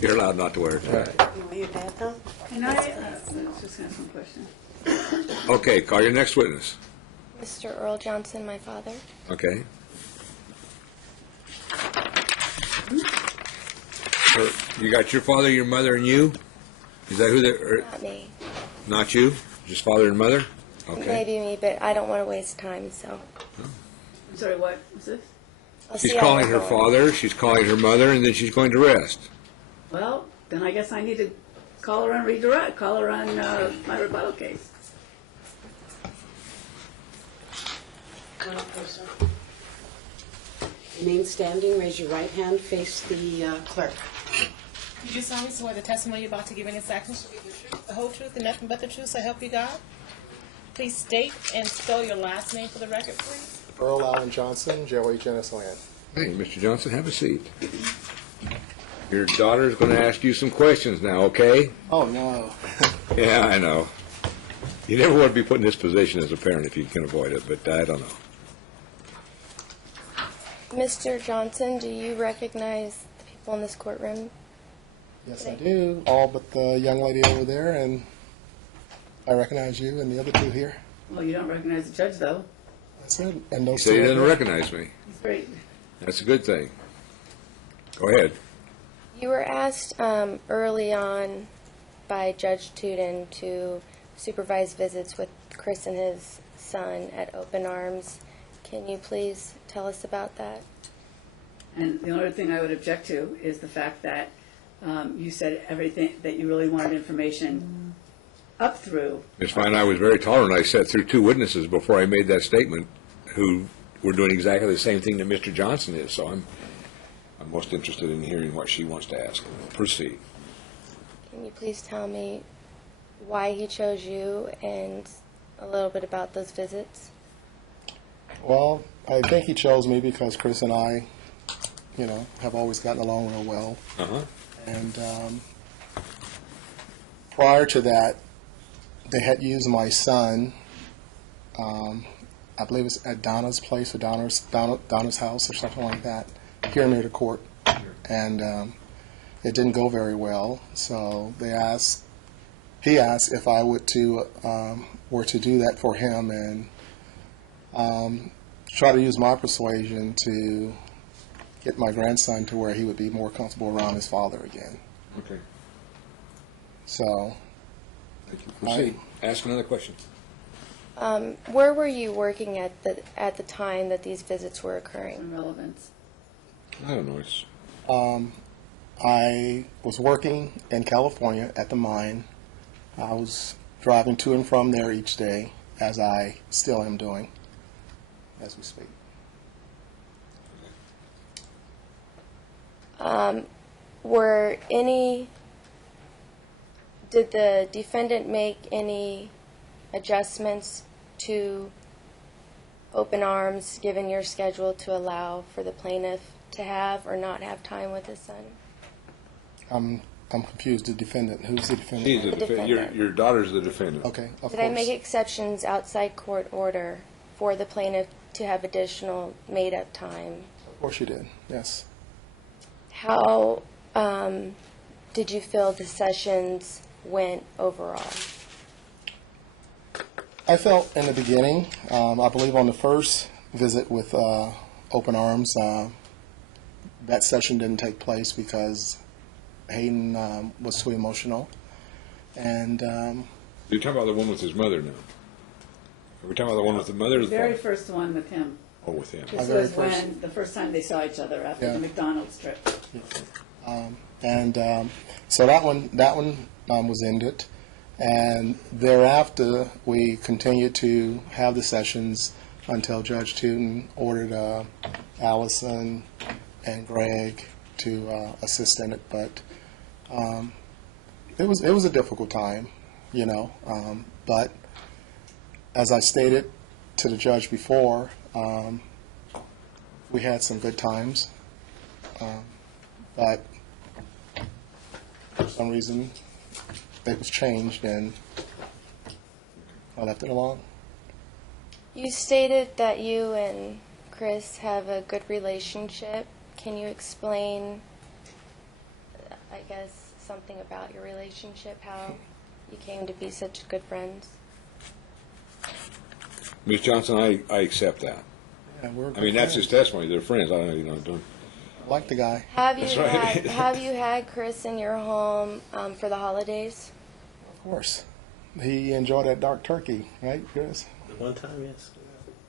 You're allowed not to wear it today. Can I, let's just ask one question. Okay, call your next witness. Mr. Earl Johnson, my father. Okay. You got your father, your mother, and you? Is that who they Not me. Not you? Just father and mother? Okay. Maybe me, but I don't want to waste time, so. I'm sorry, what was this? I'll She's see how calling we're her going. father, she's calling her mother, and then she's going to rest. Well, then I guess I need to call her on redirect, call her on my rebuttal case. Remain standing, raise your right hand, face the clerk. You do solemnly swear the testimony you're about to give in this action shall be the truth, the whole truth, and nothing but the truth, so help you God? Please state and spell your last name for the record, please. Earl Allen Johnson, J-O-H-N-S-O-N. Hey, Mr. Johnson, have a seat. Your daughter's going to ask you some questions now, okay? Oh, no. Yeah, I know. You never want to be put in this position as a parent if you can avoid it, but I don't know. Mr. Johnson, do you recognize the people in this courtroom? Yes, I do. All but the young lady over there, and I recognize you and the other two here. Well, you don't recognize the judge, though. That's it. And He those said he two doesn't over there. recognize me. He's great. That's a good thing. Go ahead. You were asked early on by Judge Tuden to supervise visits with Chris and his son at Open Arms. Can you please tell us about that? And the only thing I would object to is the fact that you said everything, that you really wanted information up through. Ms. Fine, I was very tolerant. I sat through two witnesses before I made that statement who were doing exactly the same thing that Mr. Johnson is, so I'm most interested in hearing what she wants to ask. Proceed. Can you please tell me why he chose you and a little bit about those visits? Well, I think he chose me because Chris and I, have always gotten along real well. Uh-huh. And prior to that, they had used my son, I believe it's at Donna's place or Donna's house or something like that, here near the court. And it didn't go very well, so he asked if I were to do that for him and try to use my persuasion to get my grandson to where he would be more comfortable around his father again. Okay. So, Thank you. Proceed. Ask another question. Where were you working at the time that these visits were occurring? Some relevance. I don't know. It's I was working in California at the mine. I was driving to and from there each day, as I still am doing as we speak. Were any Did the defendant make any adjustments to open arms, given your schedule, to allow for the plaintiff to have or not have time with his son? I'm confused. The defendant. Who's the defendant? She's the The defendant. defendant. Your daughter's the defendant. Okay, of Did course. I make exceptions outside court order for the plaintiff to have additional made-up time? Of course you did. Yes. How did you feel the sessions went overall? I felt in the beginning, I believe on the first visit with Open Arms, that session didn't take place because Hayden was too emotional. And You're talking about the one with his mother now. Are we talking about the one with the mother? Or The the very father? first one with him. Oh, with him. This very was first- when, the first time they saw each other after Yeah. the McDonald's trip. So that one was ended. And thereafter, we continued to have the sessions until Judge Tootin ordered Allison and Greg to assist in it. But it was a difficult time, you know. But as I stated to the judge before, we had some good times. But for some reason, it was changed, and I left it alone. You stated that you and Chris have a good relationship. Can you explain, I guess, something about your relationship, how you came to be such good friends? Ms. Johnson, I accept that. Yeah, we're I mean, that's his testimony. They're friends. I don't know, you know, don't. I like the guy. Have you That's right. have you had Chris in your home for the holidays? Of course. He enjoyed that dark turkey, right, Chris? One time, yes.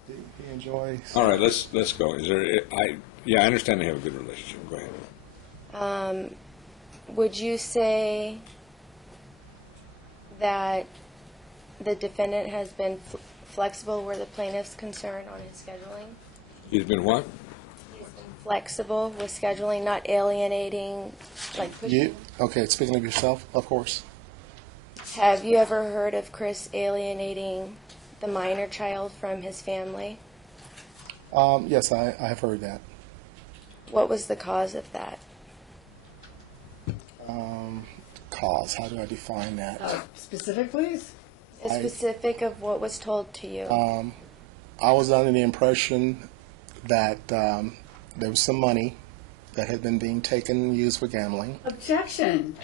He enjoys. All right, let's go. Is there? I understand they have a good relationship. Go ahead. Would you say that the defendant has been flexible where the plaintiff's concerned on his scheduling? He's been what? He's been flexible with scheduling, not alienating, like pushing. You? Okay, speaking of yourself, of course. Have you ever heard of Chris alienating the minor child from his family? Yes, I have heard that. What was the cause of that? Cause, how do I define that? Specific, please? A specific of what was told to you? I was under the impression that there was some money that had been being taken and used for gambling. Objection.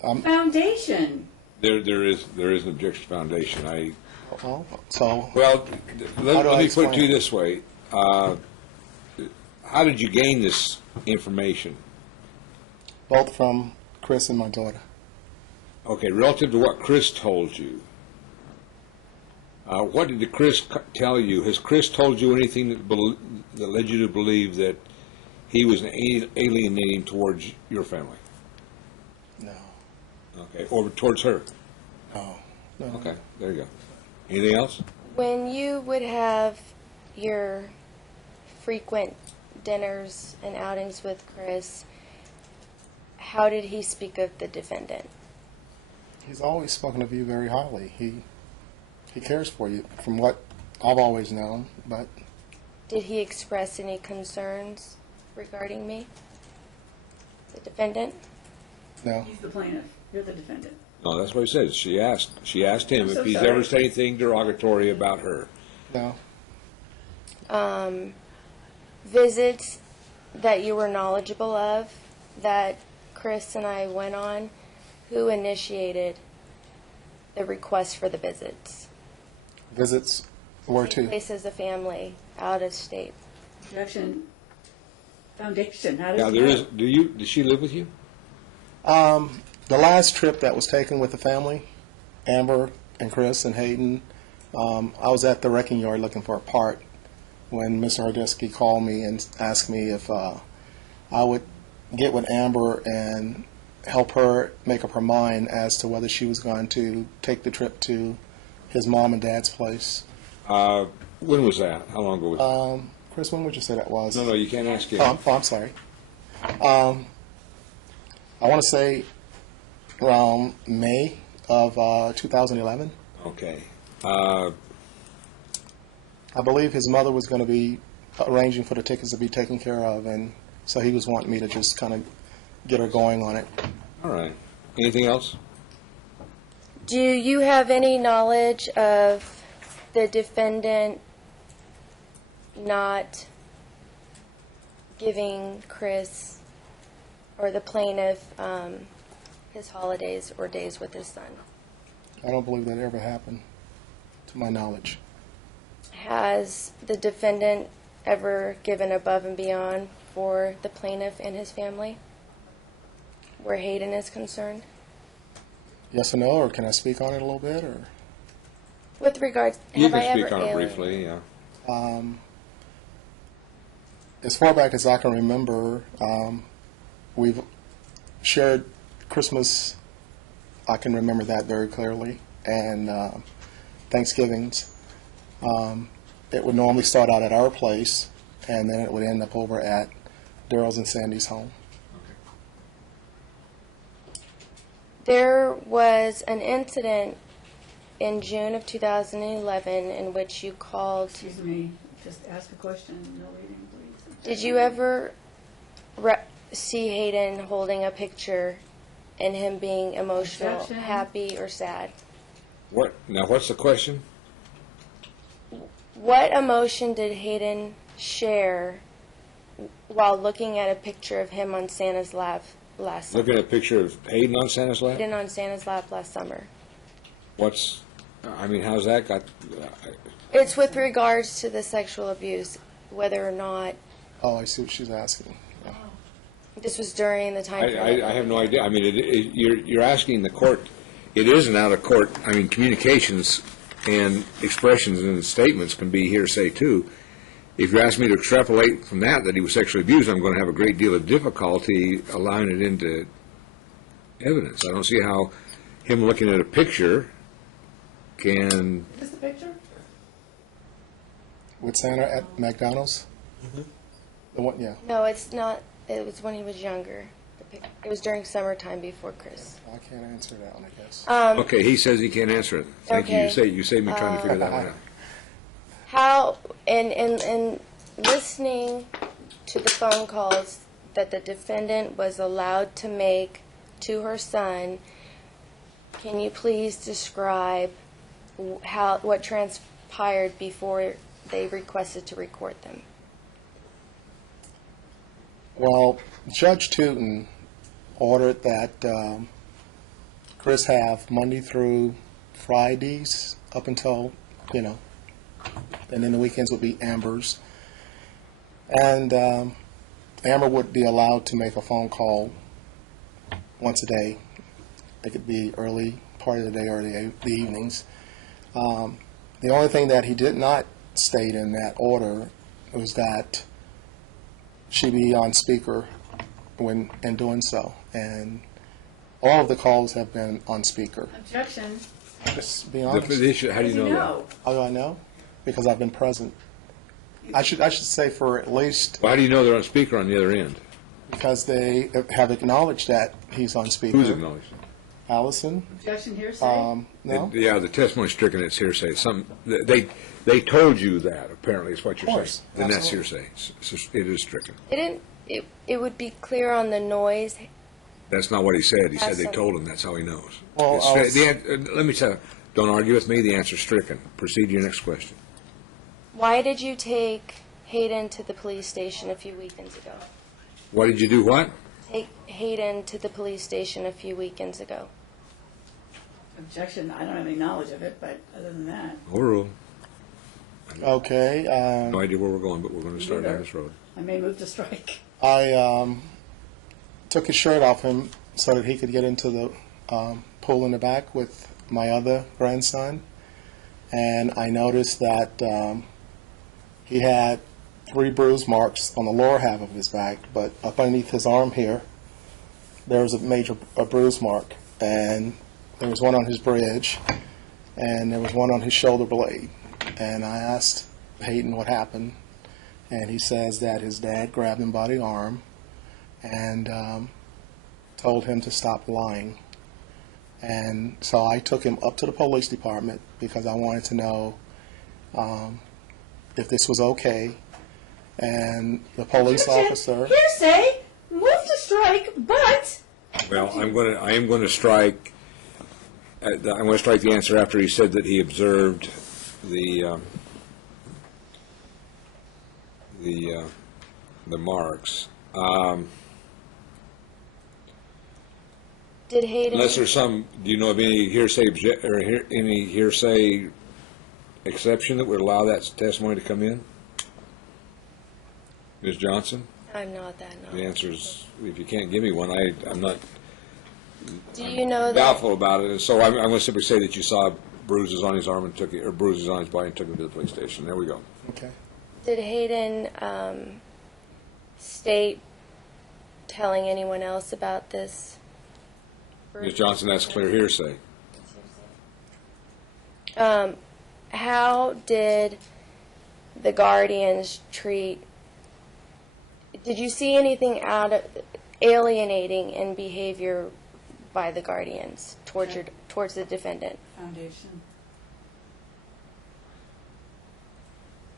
Foundation. There is an objection foundation. Well, so Well, How let do I me put it explain to you it? this way. How did you gain this information? both from Chris and my daughter. Okay, relative to what Chris told you, what did Chris tell you? Has Chris told you anything that led you to believe that he was alienating towards your family? No. Okay, or towards her? No. Okay, there you go. Anything else? When you would have your frequent dinners and outings with Chris, how did he speak of the defendant? He's always spoken of you very highly. He cares for you, from what I've always known. But Did he express any concerns regarding me? The defendant? no, He's the plaintiff. You're the defendant. No, that's what he said. She asked him I'm if so he's sorry. ever said anything derogatory about her. no. Visits that you were knowledgeable of that Chris and I went on, who initiated the request for the visits? Visits were to. Place as a family, out of state. Objection. Foundation. How does Now, it there is. work? Does she live with you? The last trip that was taken with the family, Amber and Chris and Hayden, I was at the wrecking yard looking for a part when Mr. Horodesky called me and asked me if I would get with Amber and help her make up her mind as to whether she was going to take the trip to his mom and dad's place. When was that? How long ago was Chris, when would you say that was? No, you can't ask him. I'm sorry. I want to say around May of 2011. Okay. I believe his mother was going to be arranging for the tickets to be taken care of, and so he was wanting me to just kind of get her going on it. All right. Anything else? Do you have any knowledge of the defendant not giving Chris or the plaintiff his holidays or days with his son? I don't believe that ever happened, to my knowledge. Has the defendant ever given above and beyond for the plaintiff and his family, where Hayden is concerned? Yes or no, or can I speak on it a little bit? Or With regards, You have can I ever speak on it alienated? briefly, yeah. as far back as I can remember, we've shared Christmas. I can remember that very clearly, and Thanksgivings. It would normally start out at our place, and then it would end up over at Daryl's and Sandy's home. There was an incident in June of 2011 in which you called. Excuse me, just ask a question, no reading, please. Did you ever see Hayden holding a picture and him being emotional, Objection. happy, or sad? What's the question? What emotion did Hayden share while looking at a picture of him on Santa's lap last summer? Looking at a picture of Hayden on Santa's lap? Hayden on Santa's lap last summer. How's that got, It's with regards to the sexual abuse, whether or not Oh, I see what she's asking. Yeah. this was during the time frame. I have no idea. I mean, you're asking the court, it is an out-of-court, I mean, communications and expressions and statements can be hearsay too. If you ask me to extrapolate from that he was sexually abused, I'm going to have a great deal of difficulty allowing it into evidence. I don't see how him looking at a picture can, Is this the picture? With Santa at McDonald's? The one, yeah. No, it's not. It was when he was younger. It was during summertime before Chris. I can't answer that one, I guess. okay, he says he can't answer it. Thank you. Okay. You saved me trying to figure that one out. How, in listening to the phone calls that the defendant was allowed to make to her son, can you please describe what transpired before they requested to record them? Well, Judge Tootin ordered that Chris have Monday through Fridays up until, and then the weekends would be Amber's. And Amber would be allowed to make a phone call once a day. It could be early part of the day or the evenings. The only thing that he did not state in that order was that she be on speaker when in doing so. And all of the calls have been on speaker. Objection. Just be honest. The issue, how do you know that? How do I know? Because I've been present. I should say for at least Well, how do you know they're on speaker on the other end? because they have acknowledged that he's on speaker. Who's acknowledged? Allison? Objection hearsay? No? Yeah, the testimony's stricken, it's hearsay. They told you that, apparently, is what you're Of saying. course, Then that's absolutely. hearsay. So it is stricken. It would be clear on the noise. That's not what he said. He said they Absolutely. told him, that's how he knows. Well, It's let me tell you, don't argue with me, the answer's stricken. Proceed to your next question. Why did you take Hayden to the police station a few weekends ago? What did you do, what? Take Hayden to the police station a few weekends ago. Objection, I don't have any knowledge of it, but other than that. Overruled. Okay. No idea where we're going, but we're going to start down this road. I may move to strike. I took his shirt off him so that he could get into the pool in the back with my other grandson. And I noticed that he had 3 bruise marks on the lower half of his back, but up underneath his arm here, there was a bruise mark. And there was one on his bridge, and there was one on his shoulder blade. And I asked Hayden what happened, and he says that his dad grabbed him by the arm and told him to stop lying. And so I took him up to the police department because I wanted to know if this was okay. And the police officer... Hearsay, move to strike, but... Well, I am going to strike, I'm going to strike the answer after he said that he observed the marks. Did Hayden? Unless there's some, do you know of any hearsay any hearsay exception that would allow that testimony to come in? Ms. Johnson? I'm not that knowledgeable. The answer is, if you can't give me one, I'm not Do you know that? doubtful about it. And so I'm going to simply say that you saw bruises on his arm and took it, or bruises on his body and took him to the police station. There we go. Okay. Did Hayden state telling anyone else about this? Ms. Johnson, that's clear hearsay. How did the guardians treat? Did you see anything out of alienating in behavior by the guardians towards the defendant? Foundation.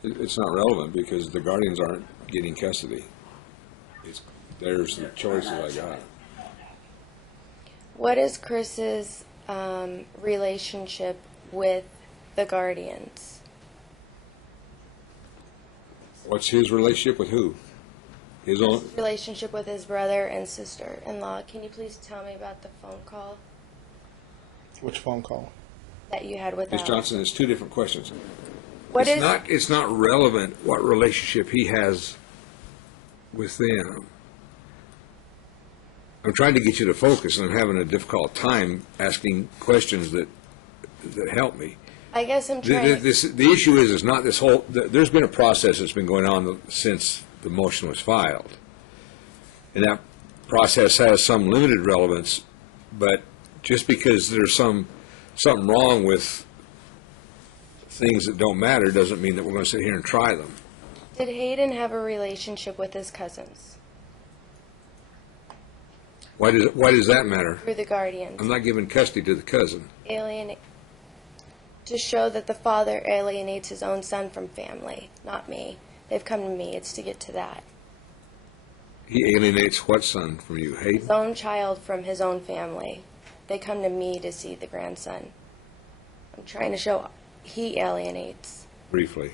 It's not relevant because the guardians aren't getting custody. There's the choices I got. What is Chris's relationship with the guardians? What's his relationship with who? His own? Relationship with his brother and sister-in-law. Can you please tell me about the phone call Which phone call? that you had with Ms. Alex? Johnson, it's two different questions. What is? It's not relevant what relationship he has with them. I'm trying to get you to focus, and I'm having a difficult time asking questions that help me. I guess I'm trying. The issue is not this whole. There's been a process that's been going on since the motion was filed, and that process has some limited relevance. But just because there's something wrong with things that don't matter doesn't mean that we're going to sit here and try them. Did Hayden have a relationship with his cousins Why does that matter? through the guardians? I'm not giving custody to the cousin. To show that the father alienates his own son from family, not me. They've come to me. It's to get to that. He alienates what son from you, Hayden? His own child from his own family. They come to me to see the grandson. I'm trying to show he alienates. Briefly.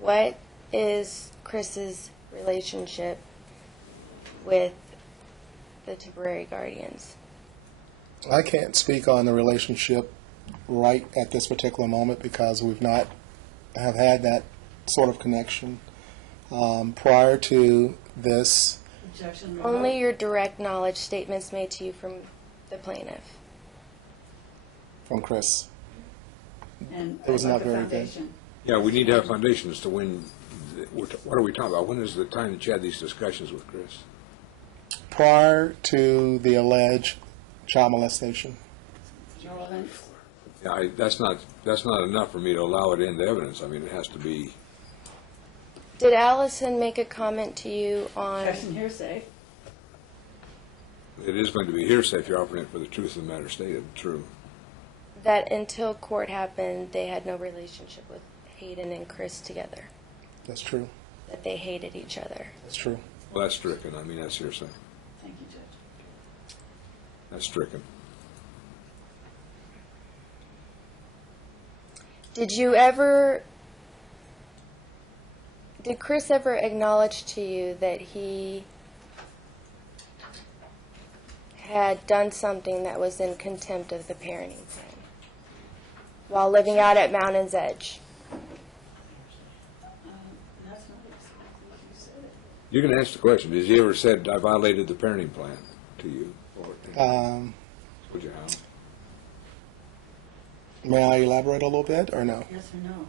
What is Chris's relationship with the temporary guardians? I can't speak on the relationship right at this particular moment because we've not have had that sort of connection. Prior to this, Objection. Only your direct knowledge statements made to you from the plaintiff. from Chris. And It was I'd not like a very good. foundation. Yeah, we need to have a foundation as to when, what are we talking about? When is the time that you had these discussions with Chris? Prior to the alleged child molestation. Relevant. Yeah, that's not enough for me to allow it into evidence. I mean, it has to be. Did Allison make a comment to you on Objection hearsay. It is going to be hearsay if you're operating for the truth of the matter stated. True. that until court happened, they had no relationship with Hayden and Chris together? That's true. That they hated each other? That's true. Well, that's stricken. I mean, that's hearsay. Thank you, Judge. That's stricken. Did Chris ever acknowledge to you that he had done something that was in contempt of the parenting plan while living out at Mountain's Edge? That's not exactly what you said. You can answer the question. Has he ever said, I violated the parenting plan to you? Or, would you have? May I elaborate a little bit, or no? Yes or no?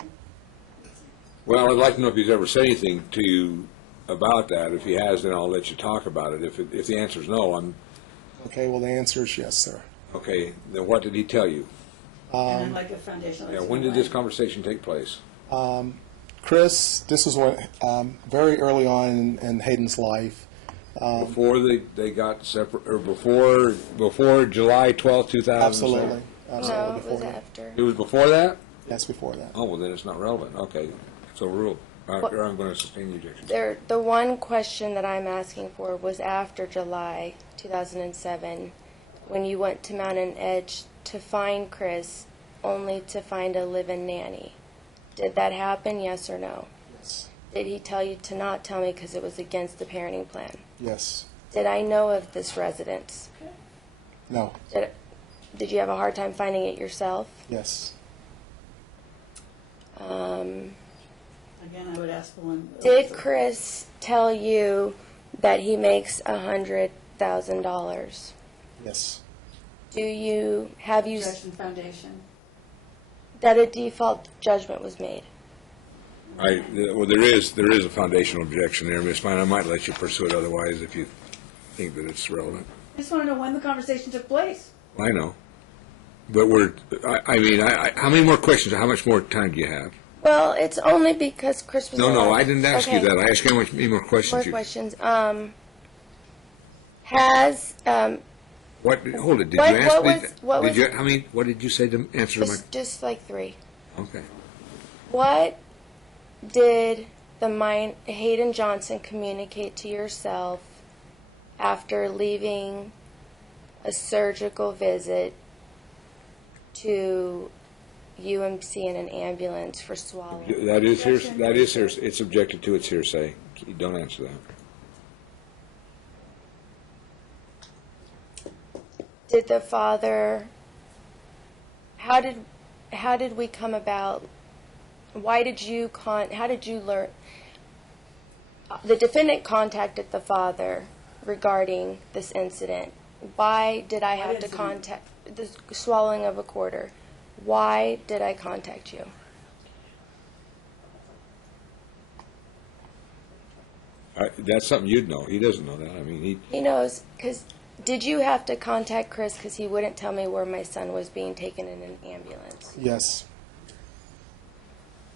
Well, I'd like to know if he's ever said anything to you about that. If he has, then I'll let you talk about it. If the answer is no, I'm, Okay, well, the answer is yes, sir. okay, then what did he tell you? And I'd like a foundational. Yeah, when did this conversation take place? Chris, this was when, very early on in Hayden's life, Before they got separate, or before July 12th, 2007? Absolutely. Absolutely. No, it before was that. after. It was before that? Yes, before that. Oh, well, then it's not relevant. Okay, it's overruled. All right, I'm going to sustain the objection. The one question that I'm asking for was after July 2007, when you went to Mountain Edge to find Chris, only to find a live-in nanny. Did that happen, yes or no? Yes. Did he tell you to not tell me because it was against the parenting plan? Yes. Did I know of this residence? No. Did you have a hard time finding it yourself? Yes. Again, I would ask for one. Did Chris tell you that he makes $100,000? Yes. Have you, Objection foundation. that a default judgment was made? Well, there is a foundational objection there, Ms. Fine. I might let you pursue it otherwise if you think that it's relevant. I just want to know when the conversation took place. I know. But how many more questions? How much more time do you have? Well, it's only because Chris was No, alive. I didn't ask you Okay. that. I asked you how many more questions More you questions. Hold it. Did What- you ask what me? was- what was- What did you say to answer to my? just like 3. Okay. What did Hayden Johnson communicate to yourself after leaving a surgical visit to UMC in an ambulance for swallowing? That is hearsay. It's objected to. It's hearsay. You don't answer that. Did the father? How did we come about? Why did you how did you learn? The defendant contacted the father regarding this incident. Why did I have to incident? contact the swallowing of a quarter? Why did I contact you? That's something you'd know. He doesn't know that. I mean, He knows, because did you have to contact Chris because he wouldn't tell me where my son was being taken in an ambulance? Yes.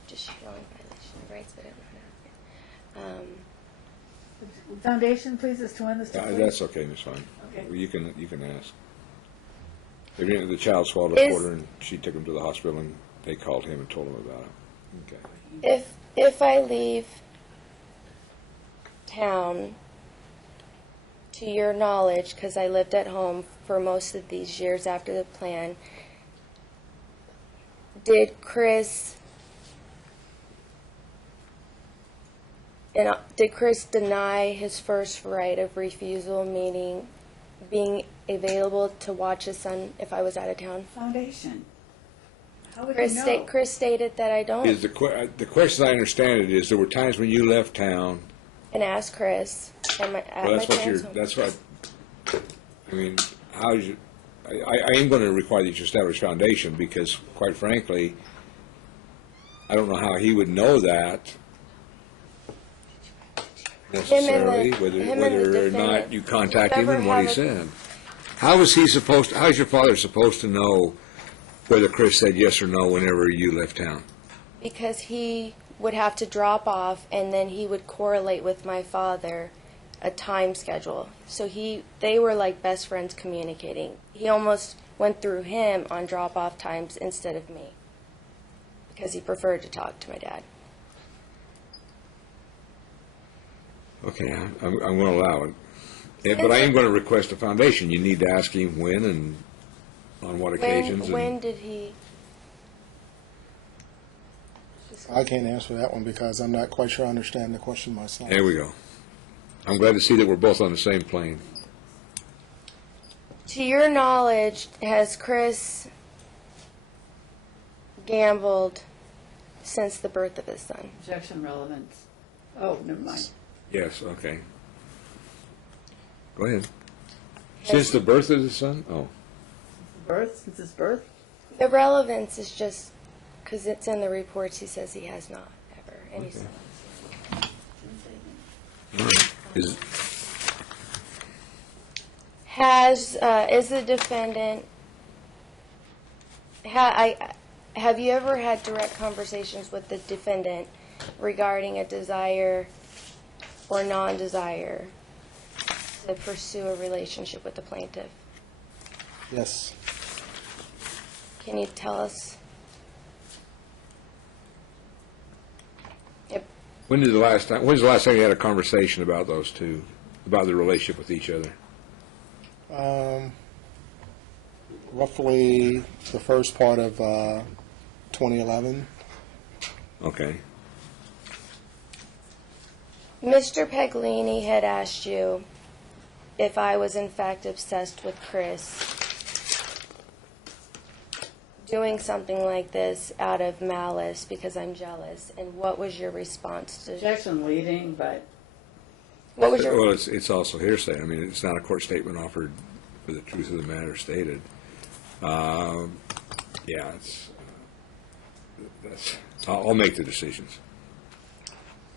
Just showing violation of rights, but I don't know. Foundation, please, as to when this took place. that's okay, Miss Fine. Okay. You can ask. The child swallowed a Is- quarter, and she took him to the hospital, and they called him and told him about it. Okay. If I leave town, to your knowledge, because I lived at home for most of these years after the plan, did Chris deny his first right of refusal, meaning being available to watch his son if I was out of town? Foundation. How would you know? Chris stated that I don't. The question, I understand it, is there were times when you left town. And asked Chris at my parents' home. That's what, I mean, I am going to require that you establish foundation, because quite frankly, I don't know how he would know that necessarily, him and the whether or defendant. not you contact him Never and what he have said. How is your father supposed to know whether Chris said yes or no whenever you left town? Because he would have to drop off, and then he would correlate with my father a time schedule. So they were like best friends communicating. He almost went through him on drop-off times instead of me, because he preferred to talk to my dad. Okay, I'm going to allow it. But I am going to request a foundation. You need to ask him when and on what occasions. When did he? I can't answer that one because I'm not quite sure I understand the question myself. There we go. I'm glad to see that we're both on the same plane. To your knowledge, has Chris gambled since the birth of his son? Objection relevance. Oh, never mind. Yes, okay. Go ahead. Since the birth of the son? Oh. Birth, since his birth? The relevance is just because it's in the reports. He says he has not ever any Okay. son. Is, Is the defendant? Have you ever had direct conversations with the defendant regarding a desire or non-desire to pursue a relationship with the plaintiff. Yes. Can you tell us? Yep. When's the last time you had a conversation about those two, about the relationship with each other? Roughly the first part of 2011. Okay. Mr. Peglini had asked you if I was in fact obsessed with Chris, doing something like this out of malice because I'm jealous, and what was your response to? Objection leading, but What was your? Well, it's also hearsay. I mean, it's not a court statement offered for the truth of the matter stated. Yeah, I'll make the decisions.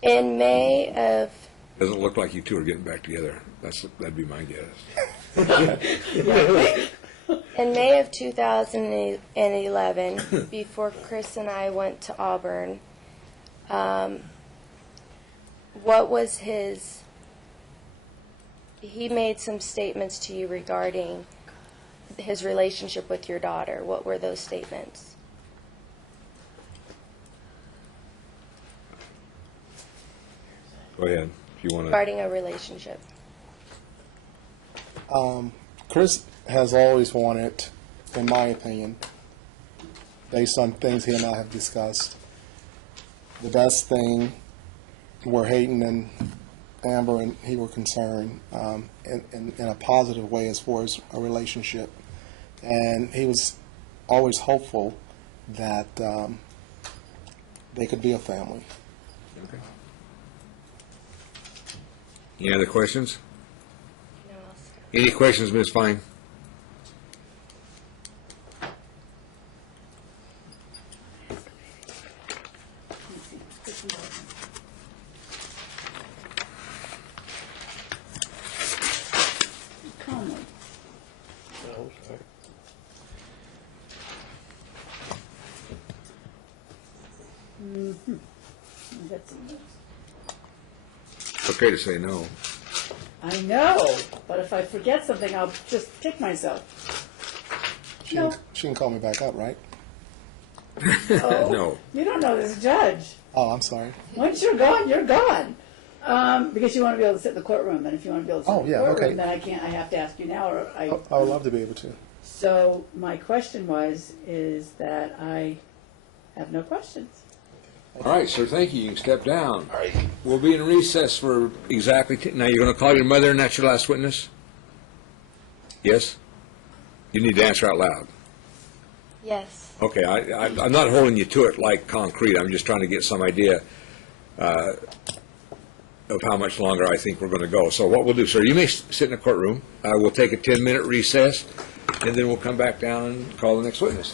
In May of Doesn't look like you two are getting back together. That'd be my guess. In May of 2011, before Chris and I went to Auburn, what was his? He made some statements to you regarding his relationship with your daughter. What were those statements? Go ahead, if you want to. Regarding a relationship. Chris has always wanted, in my opinion, based on things he and I have discussed, the best thing where Hayden and Amber and he were concerned in a positive way as far as a relationship. And he was always hopeful that they could be a family. Okay. Any other questions? No, I'll stop. Any questions, Ms. Fine? calmly. I got some notes. It's okay to say no. I know, but if I forget something, I'll just kick myself. No. She can call me back up, right? No. No. You don't know this judge. Oh, I'm sorry. Once you're gone, you're gone. Because you want to be able to sit in the courtroom, and if you want to be able to sit Oh, in the yeah, courtroom, okay. then I can't. I have to ask you now, or I. I would love to be able to. So my question is that I have no questions. All right, sir, thank you. You can step down. All right. We'll be in recess for exactly, now you're going to call your mother and that's your last witness? Yes? You need to answer out loud. Yes. Okay, I'm not holding you to it like concrete. I'm just trying to get some idea of how much longer I think we're going to go. So what we'll do, sir, you may sit in the courtroom. We'll take a 10-minute recess, and then we'll come back down and call the next witness.